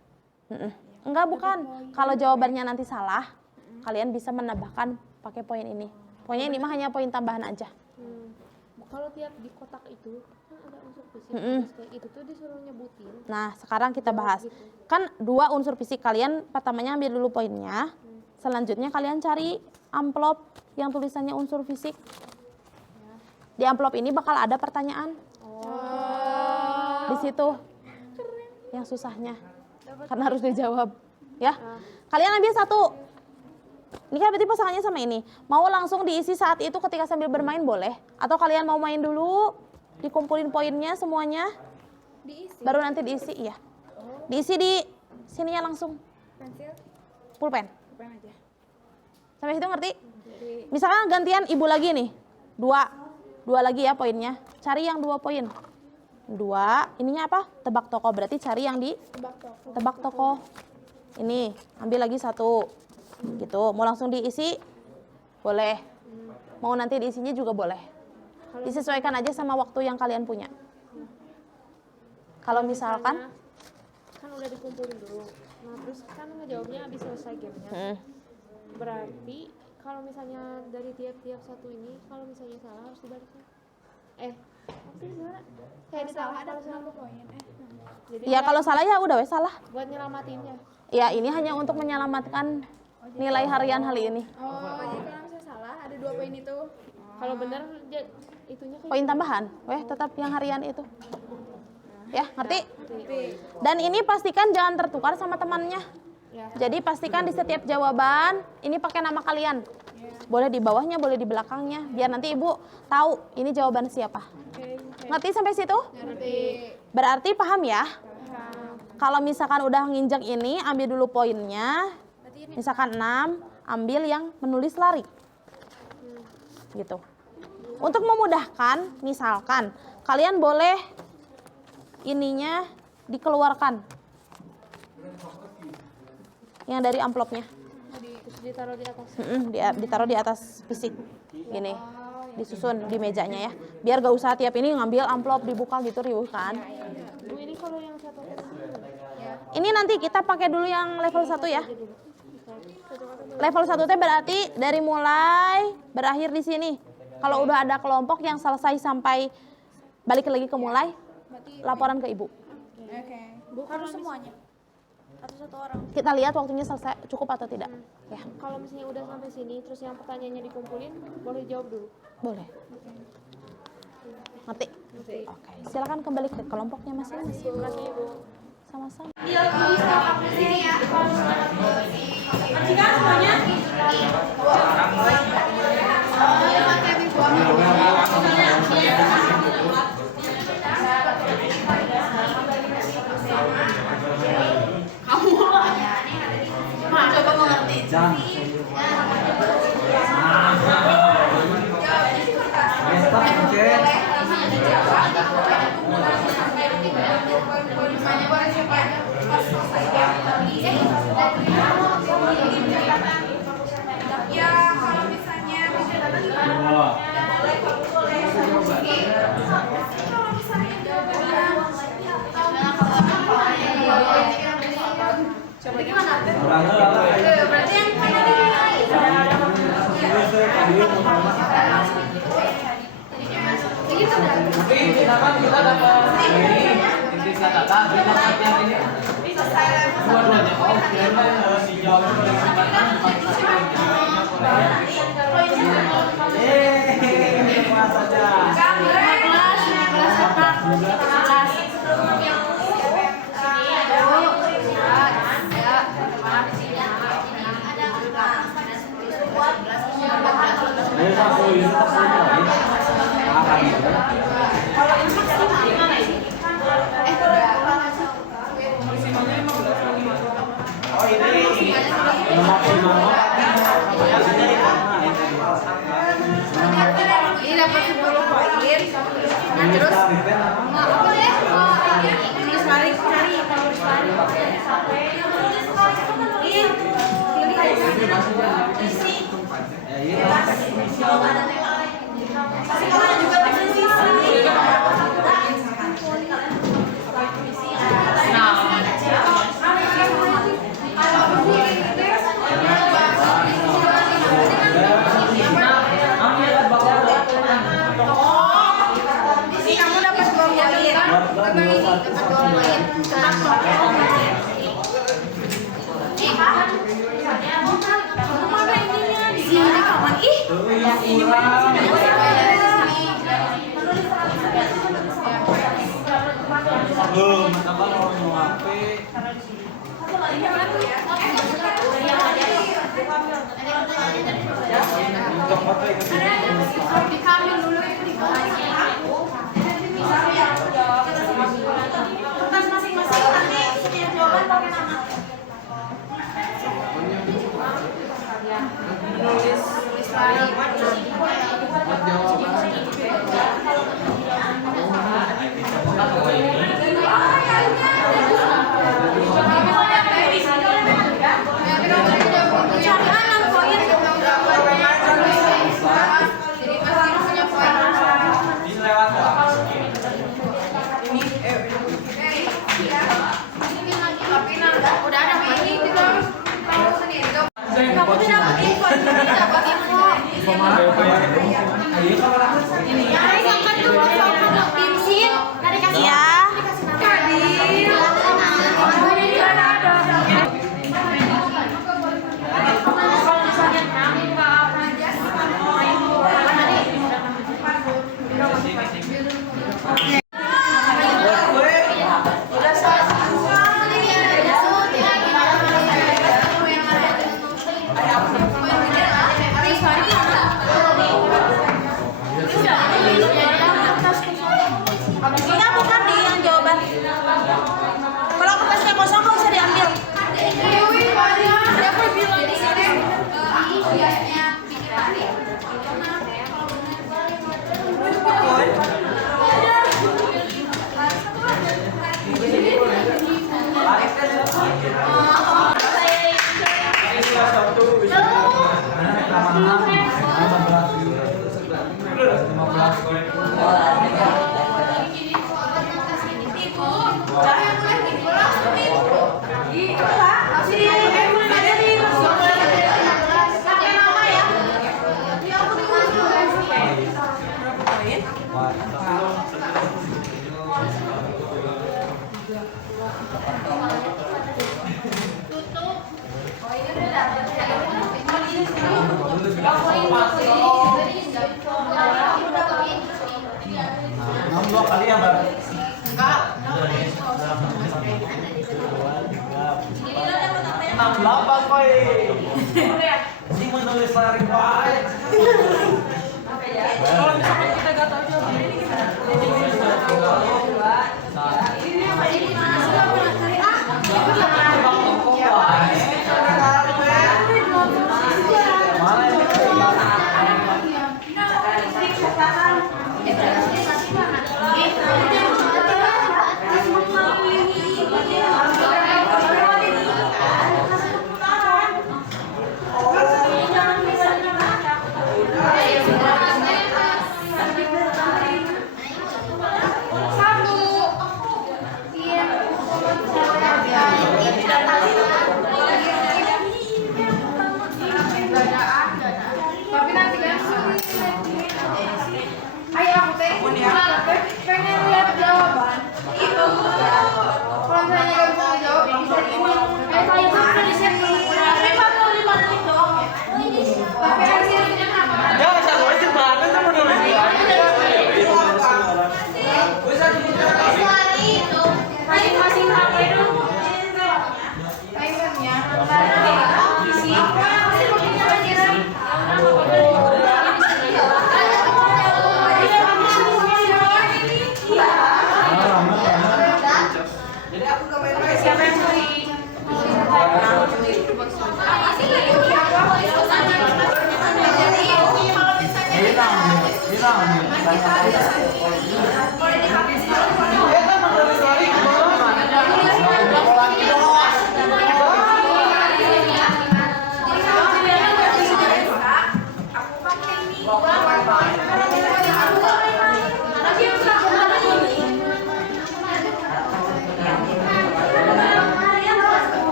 Enggak, bukan. Kalau jawabannya nanti salah, kalian bisa menambahkan pakai poin ini. Poinnya ini mah hanya poin tambahan aja. Kalau tiap di kotak itu kan ada unsur fisik, terus kayak itu tuh disuruh nyebutin. Nah, sekarang kita bahas. Kan 2 unsur fisik, kalian pertamanya ambil dulu poinnya. Selanjutnya kalian cari amplop yang tulisannya unsur fisik. Di amplop ini bakal ada pertanyaan. Di situ. Yang susahnya. Karena harus dijawab. Ya. Kalian ambil 1. Ini kan berarti pasangannya sama ini. Mau langsung diisi saat itu ketika sambil bermain boleh. Atau kalian mau main dulu, dikumpulin poinnya semuanya. Diisi. Baru nanti diisi, iya. Diisi di sininya langsung. Pensil. Pulpen. Pulpen aja. Sampai situ ngerti? Misalkan gantian ibu lagi nih. 2 lagi ya poinnya. Cari yang 2 poin. 2, ininya apa? Tebak toko. Berarti cari yang di tebak toko. Ini, ambil lagi 1. Gitu, mau langsung diisi boleh, mau nanti diisinya juga boleh, disesuaikan aja sama waktu yang kalian punya. Kalau misalkan kan udah dikumpulin dulu, nah terus kan ngejawabnya habis selesai gamenya, berarti kalau misalnya dari tiap-tiap satu ini kalau misalnya salah harus dibalikin. Kayak Salah ada kalau 1 poin. jadi ya kalau salah ya udah wes salah. buat nyelamatinnya. Ya ini hanya untuk menyelamatkan nilai harian hari ini. Oh, jadi kalau misalnya salah ada 2 poin itu. Kalau bener itunya kayak Poin tambahan, tetap yang harian itu. Ya ngerti? Dan ini pastikan jangan tertukar sama temannya. Jadi pastikan di setiap jawaban ini pakai nama kalian. Boleh di bawahnya, boleh di belakangnya, biar nanti ibu tahu ini jawaban siapa. Ngerti sampai situ? Ngerti. Berarti paham ya? Kalau misalkan udah nginjek ini, ambil dulu poinnya. Misalkan 6, ambil yang menulis lari. Gitu. Untuk memudahkan, misalkan kalian boleh ininya dikeluarkan. Yang dari amplopnya. terus ditaruh di atas. Ditaruh di atas fisik. Gini. Disusun di mejanya ya. Biar gak usah tiap ini ngambil amplop dibuka gitu riuh kan. Ini kalau yang satu Ini nanti kita pakai dulu yang level 1 ya. Level 1 teh berarti dari mulai berakhir di sini. Kalau udah ada kelompok yang selesai sampai balik lagi ke mulai, laporan ke ibu. Oke. Harus semuanya. Atau 1 orang. Kita lihat waktunya selesai cukup atau tidak. Ya, kalau misalnya udah sampai sini terus yang pertanyaannya dikumpulin boleh jawab dulu. boleh. Ngerti? Oke, silakan kembali ke kelompoknya masing-masing. Terima kasih Ibu. Sama-sama. Coba mengerti. Ya kalau misalnya kalau misalnya Berarti yang mana nih? Segitu dah. Tapi kenapa kita dapat ini? Inti catatan kita dapat yang ini. Dua-duanya. Oh, kira si jawab pada kesempatan kelas saja. Kelas kotak. Oh ini Ini dapat 10 poin. Nah terus apa ya? Tulis balik cari tulis balik. Ini isi. Sekarang juga presisi. Kamu dapat 2 poin. Mana ininya? Di sini kawan. Ih. Ini dikambil dulu itu di bawah. Kertas masing-masing nanti setiap jawaban pakai nama. Tulis lagi. Kamu tuh dapat info, dapat info. Pinsin, nggak dikasih ya. Kita bukan di yang jawaban. Kalau kertasnya kosong nggak usah diambil. Siapa bilang di sini? Biasanya bikin lari. Dua kali ya, Mbak? Enggak. 68 poin. Si menulis lari baik. Kalau misalkan kita gak tahu jawabannya ini gimana?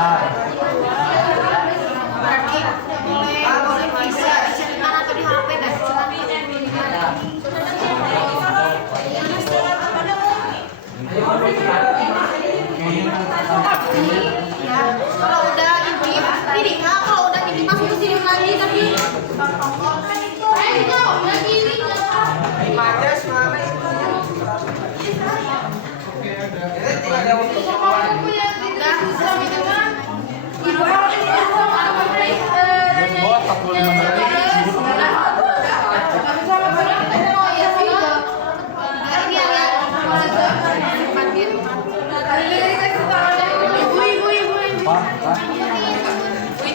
Kalau udah ini kalau udah ini masuk ke sini lagi tapi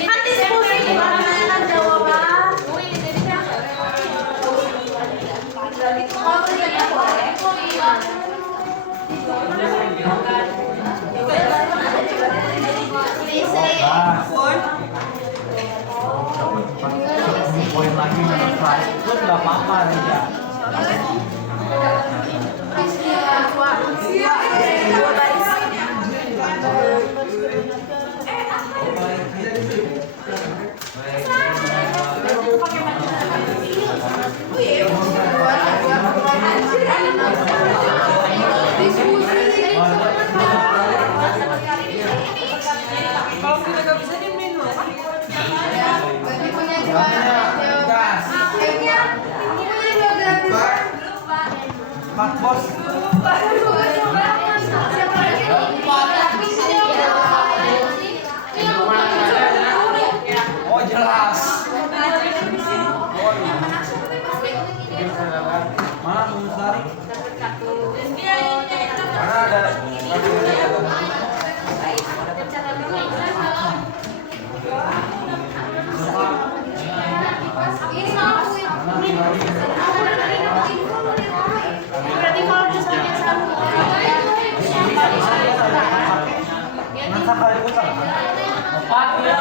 kan diskusi gimana menanyakan jawaban. Kalau kerjanya boleh. Poin lagi menurut saya itu nggak apa-apa ya. Kalau kita nggak bisa diminum kan? Pak Bos. Oh jelas. Mana Musari? Mana ada? Berarti kalau misalnya Masa kali putar? Empat ya.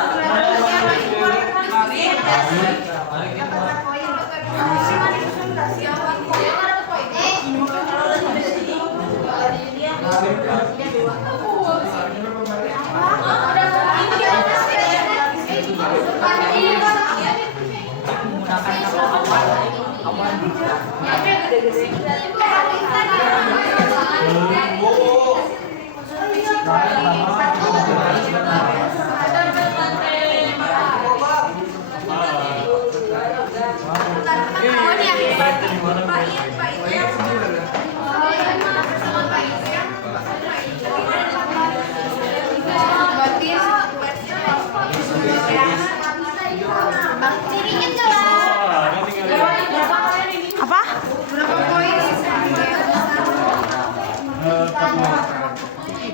Apa?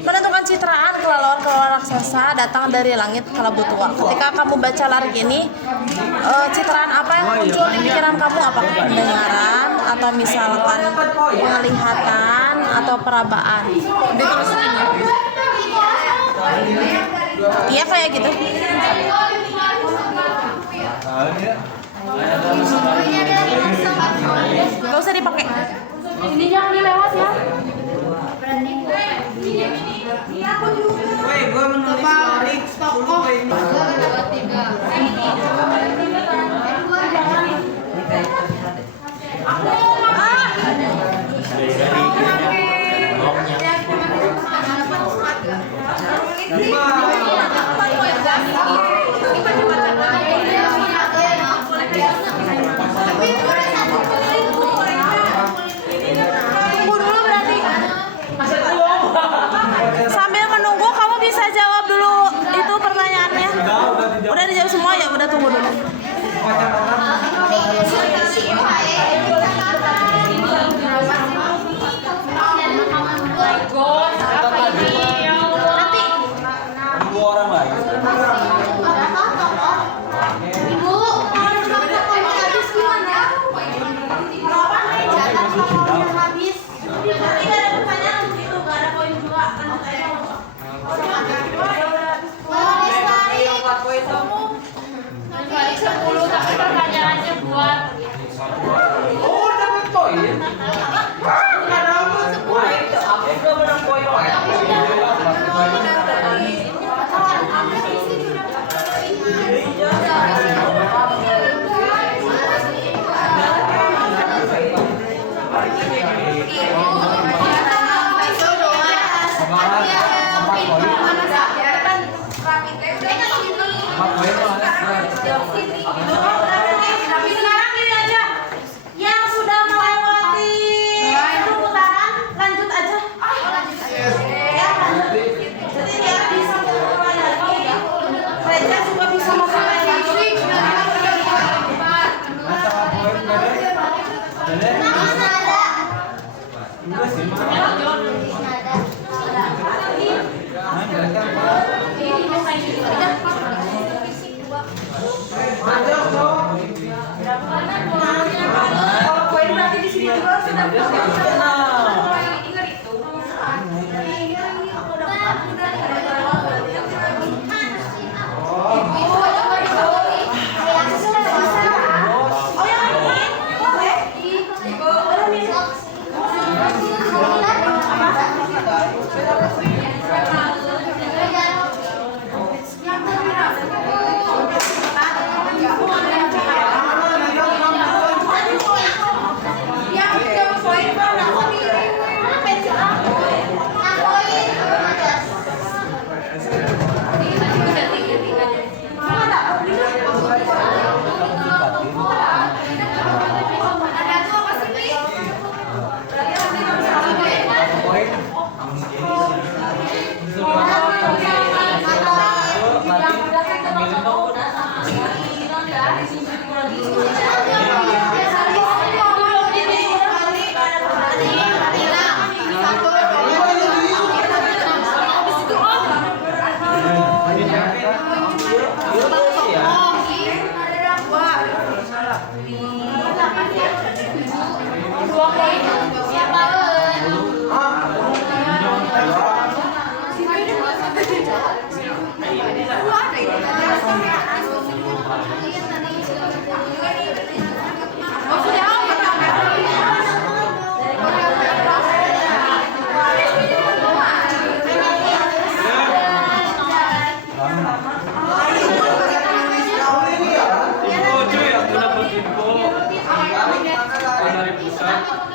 Menentukan citraan kelelawar raksasa datang dari langit kalabu tua. Ketika kamu baca larik ini, citraan apa yang muncul di pikiran kamu? Apakah pendengaran atau misalkan penglihatan atau perabaan? Ditulis ini. Iya kayak gitu. Gak usah dipakai. Ini jangan dilewat ya. Woi, gua menulis tarik tokoh. Tunggu dulu berarti. Sambil menunggu kamu bisa jawab dulu itu pertanyaannya. Udah dijawab semua ya, udah tunggu dulu. Dua orang lagi. Tapi pertanyaannya buat Oh, dapat poin. Aku juga menang poin. Tapi sekarang gini aja, yang sudah melewati itu putaran lanjut aja. Ya, lanjut. Jadi dia bisa mulai lagi ya. Reja juga bisa mulai lagi. Kalau poin berarti di sini juga sudah Oh ya, boleh.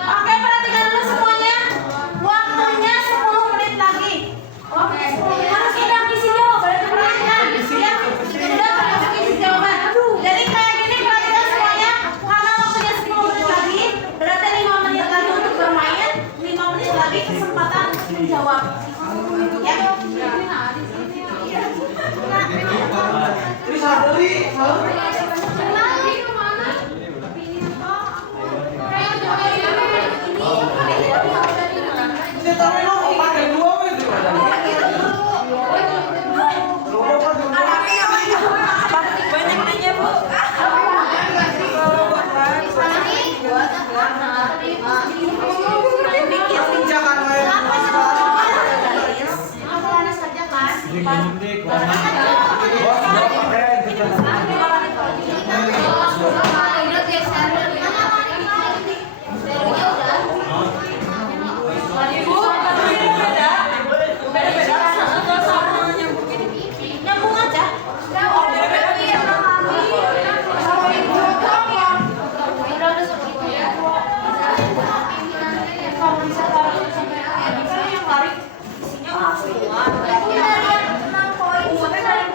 Oke, perhatikan dulu semuanya. Waktunya 10 menit lagi. Oke, harus sudah isi jawaban. Perhatikan, ya. Sudah masuk isi jawaban. Jadi kayak gini, perhatikan semuanya. Karena waktunya 10 menit lagi, berarti 5 menit lagi untuk bermain, 5 menit lagi kesempatan untuk menjawab. Ya. Nyambung aja. Kalau bisa taruh yang lari isinya harus keluar. 6 poin.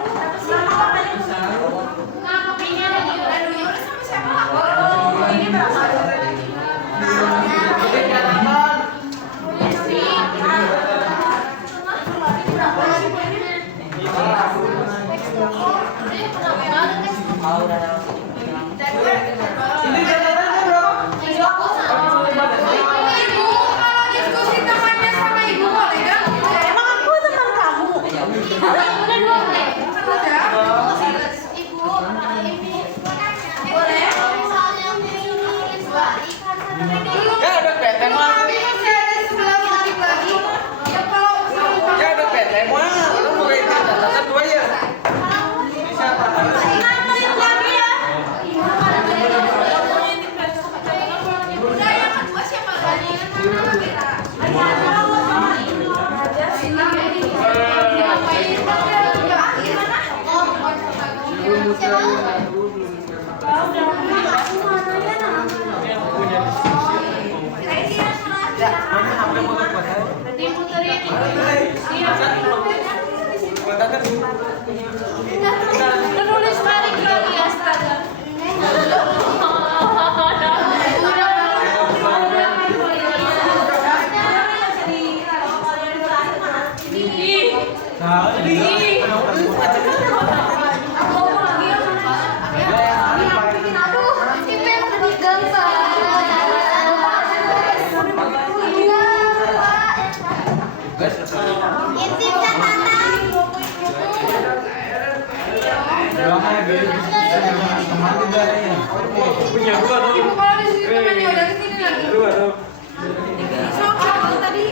Punya gua tuh. Ibu kalau di situ kan dia udah kesini lagi. Aduh. Tadi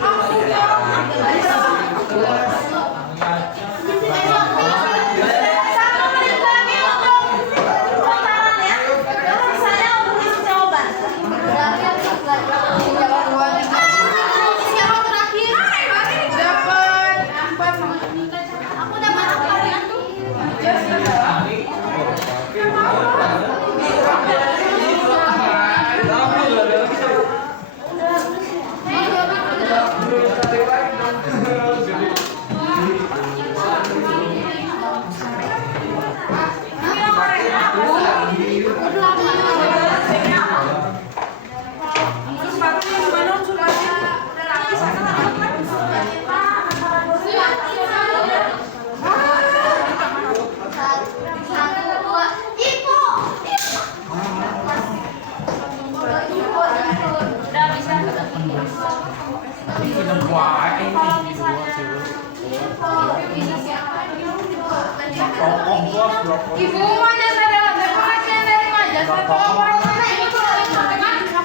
Ibu mau jasa dalam penghasilan dari pajak aku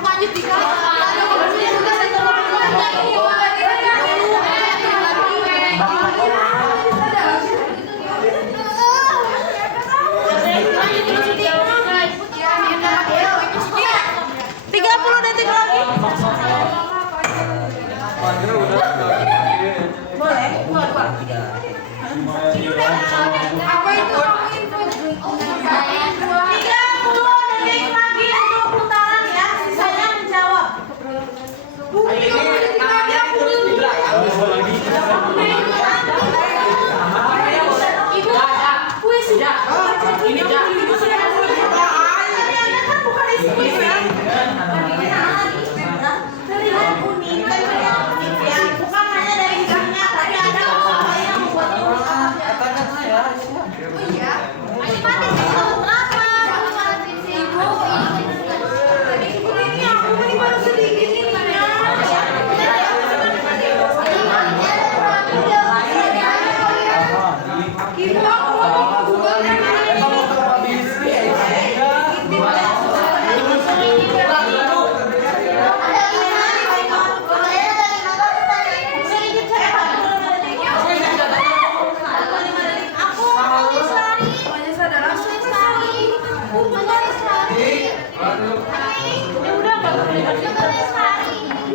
lanjut di apa itu? 30 detik lagi untuk putaran ya, sisanya menjawab. Ibu, kuis sudah. Ini ibu sudah ini kan bukan kuis ya. Terlihat unik, terlihat unik ya. Bukan hanya dari gamenya, tapi ada orang yang membuat oh iya. Ini mati sih berapa? Ibu ini aku ini baru sedikit ini ya. Ibu aku mau Google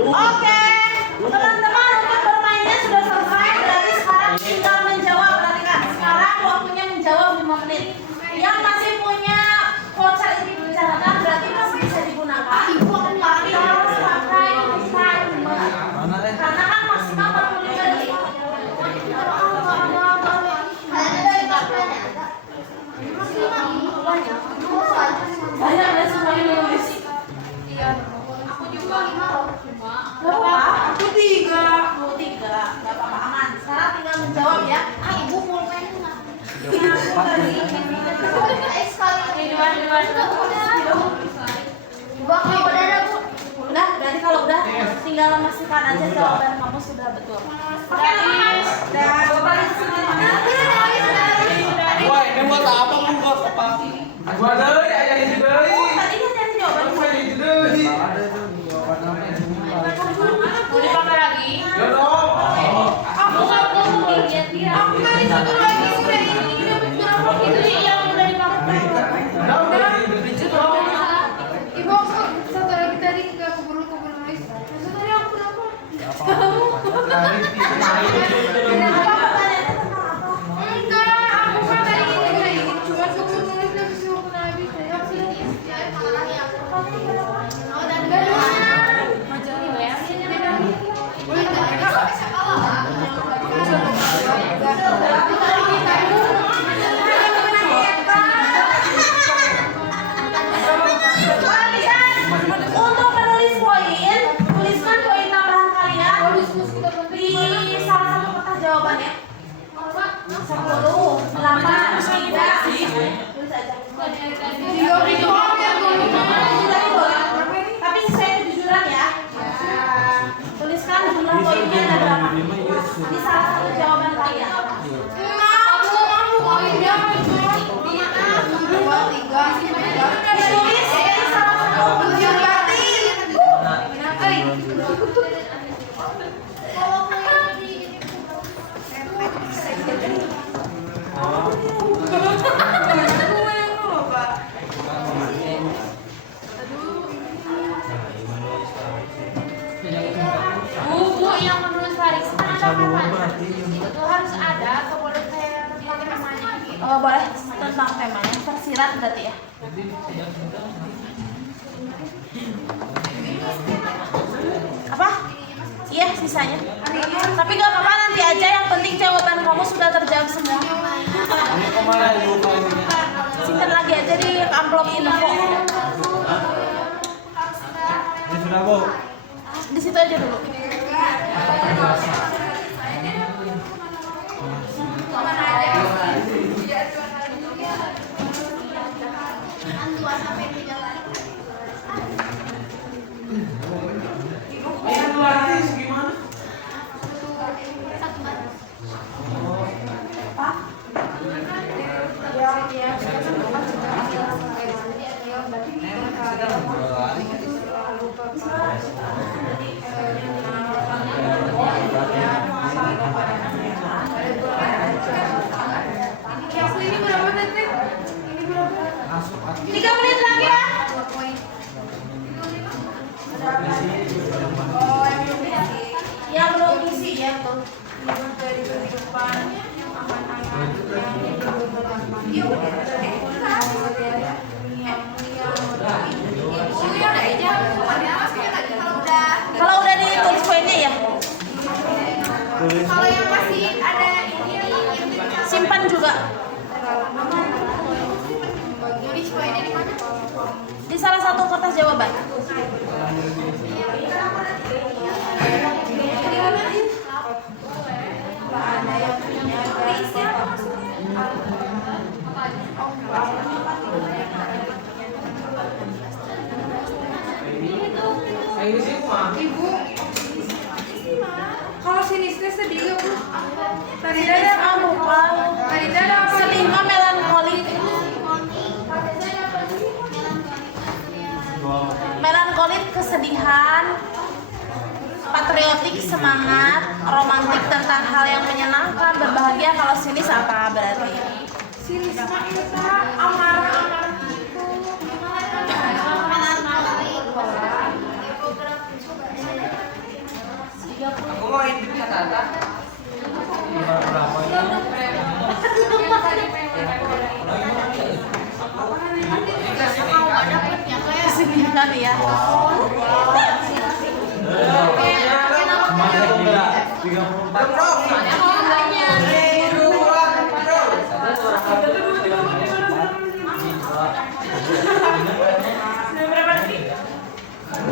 Oke, teman-teman untuk bermainnya sudah selesai. Berarti sekarang tinggal menjawab. Perhatikan, sekarang waktunya menjawab 5 menit. Yang masih punya voucher ini dibicarakan berarti masih bisa digunakan. Tapi harus pakai timer. Karena kan maksimal 45 detik. Banyak ya semua yang nulis. Aku juga 5 loh. Gak apa-apa, aku 3. Aku 3, gak apa-apa, aman. Sekarang tinggal menjawab ya. Ibu pulpen enggak? Iya, aku tadi. Udah, berarti kalau udah tinggal memastikan aja jawaban kamu sudah betul. Oke, guys. Udah, balik semuanya. Wah, ini buat apa buat apa? Gua deui aya ini deui. Tadi kan cari jawaban. Gua ini deui. Mau dipakai lagi? Ya dong. Aku mau lihat dia. Aku tadi satu lagi sudah ini berapa itu yang udah dipakai. Ibu aku satu lagi tadi nggak keburu nulis. Satu tadi aku kenapa? Enggak, aku kan tadi ini cuma keburu nulis dan suruh habis ya. Bu, yang menurut Faris kan ada temanya. Itu harus ada, atau boleh kayak temanya gitu. Oh, boleh tentang temanya tersirat berarti ya. Apa? Iya, sisanya. Tapi gak apa-apa, nanti aja. Yang penting jawaban kamu sudah terjawab semua. Simpan lagi aja di amplop info. Ini sudah, Bu. Di situ aja dulu. Tiga menit lagi ya. Yang belum isi ya tuh. Kalau udah ditulis poinnya ya. Kalau yang masih ada ini Simpan juga. nulis poinnya di mana? Di salah satu kertas jawaban. Ibu, kalau sinisnya sedih gak, Bu? Tadi Ini ada kamu kan. tadi ada apa? Sedih mah melankolik. Melankolik kesedihan, patriotik semangat, romantik tentang hal yang menyenangkan, berbahagia. Kalau sinis apa berarti? Sinis mah kita amarah gitu. Aku mau ini kata-kata. Kesedihan ya.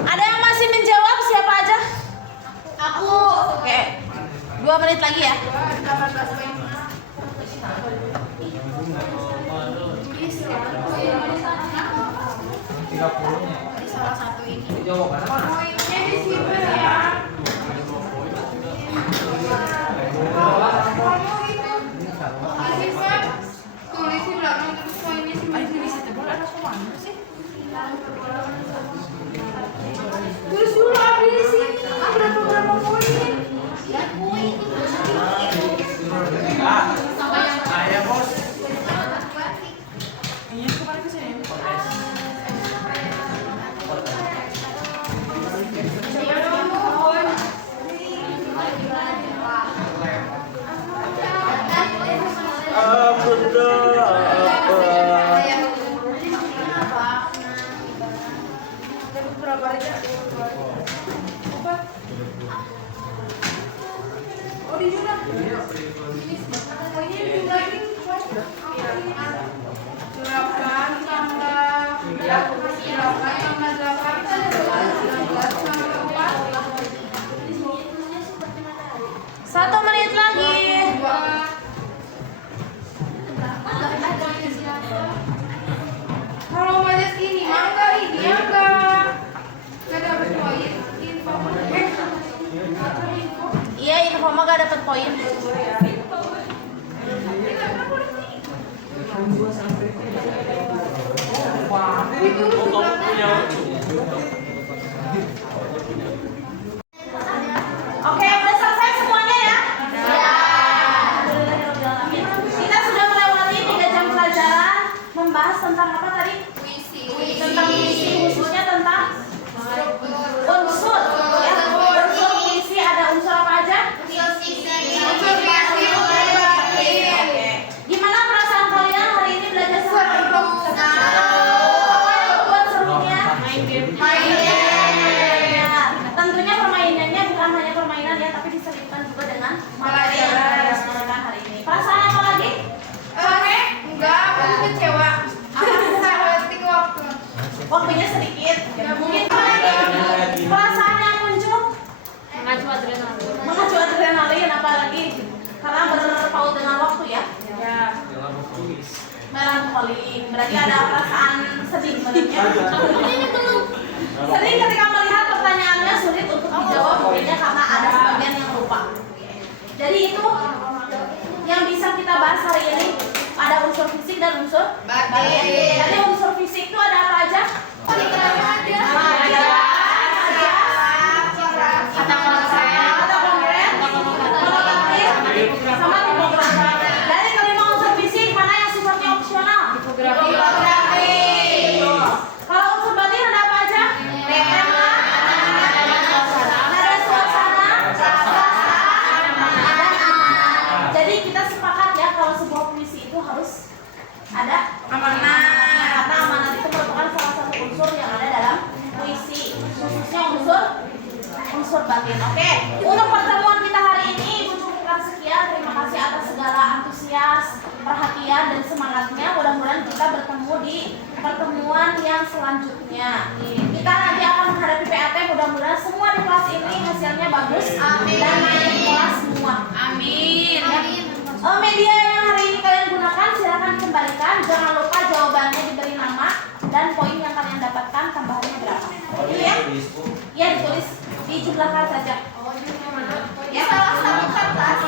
Ada yang masih menjawab siapa aja? Aku. Oke. 2 menit lagi ya. Salah satu ini. Jawaban mana? Poinnya di sini ya. Kamu itu sinisnya tulis di belakang terus poinnya di situ. Tulis dulu ambil di sini. Berapa poin? Ya poin. Ayah, Bos. Oh di jurnal. Poinnya dijumlahin. 8 tambah 8 tambah 1 menit lagi. Kalau banyak ini mangga ini ya enggak dapat poin info. Iya, info mah gak dapet poin. Oke, udah selesai semuanya ya? Ya. Kita sudah melewati 3 jam pelajaran membahas tentang apa tadi? Tentang puisi, khususnya tentang unsur. Ya, unsur puisi ada unsur apa aja? Oke. Gimana perasaan kalian hari ini belajar sama ibu? Apa yang membuat serunya? Main game. Tentunya permainannya bukan hanya permainan ya, tapi diselipkan juga dengan materi yang kita diskusikan hari ini. Perasaan apa lagi? Waktunya sedikit. Mungkin apa lagi? Perasaan yang muncul? Mengacu adrenalin. Mengacu adrenalin apalagi karena berpaut dengan waktu ya. Melankolik. Berarti ada perasaan sedih sebenarnya. Sedih ketika melihat pertanyaannya sulit untuk dijawab mungkinnya karena ada sebagian yang lupa. Jadi itu yang bisa kita bahas hari ini. Ada unsur fisik dan unsur batin. Jadi unsur fisik itu ada apa aja? Sama tipografi. Dari kelima unsur fisik mana yang sifatnya opsional? Tipografi. Kalau unsur batin ada apa aja? Tema, nada suasana, dan jadi kita sepakat ya kalau sebuah puisi itu harus ada amanat. Karena amanat itu merupakan salah satu unsur yang ada dalam puisi, khususnya unsur batin. Oke, untuk pertemuan kita hari ini Ibu cukupkan sekian. Terima kasih atas segala antusias, perhatian dan semangatnya. Mudah-mudahan kita bertemu di pertemuan yang selanjutnya. Kita nanti akan menghadapi PAT. Mudah-mudahan semua di kelas ini hasilnya bagus. Amin. Dan naik kelas semua. Amin. Media yang hari ini kalian gunakan silakan dikembalikan. Jangan lupa jawabannya diberi nama dan poin yang kalian dapatkan tambahannya berapa. Ya, ya ditulis dijumlahkan saja. Ya, salah satu kertas.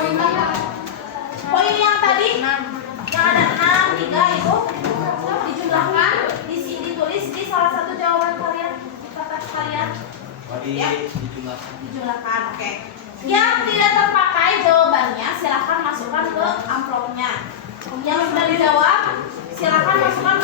Poin yang tadi yang ada 6, 3 itu dijumlahkan, ditulis di salah satu jawaban kalian di kertas kalian. Ya, dijumlahkan. Oke. Yang tidak terpakai jawabannya silakan masukkan ke amplopnya. Yang sudah dijawab silakan masukkan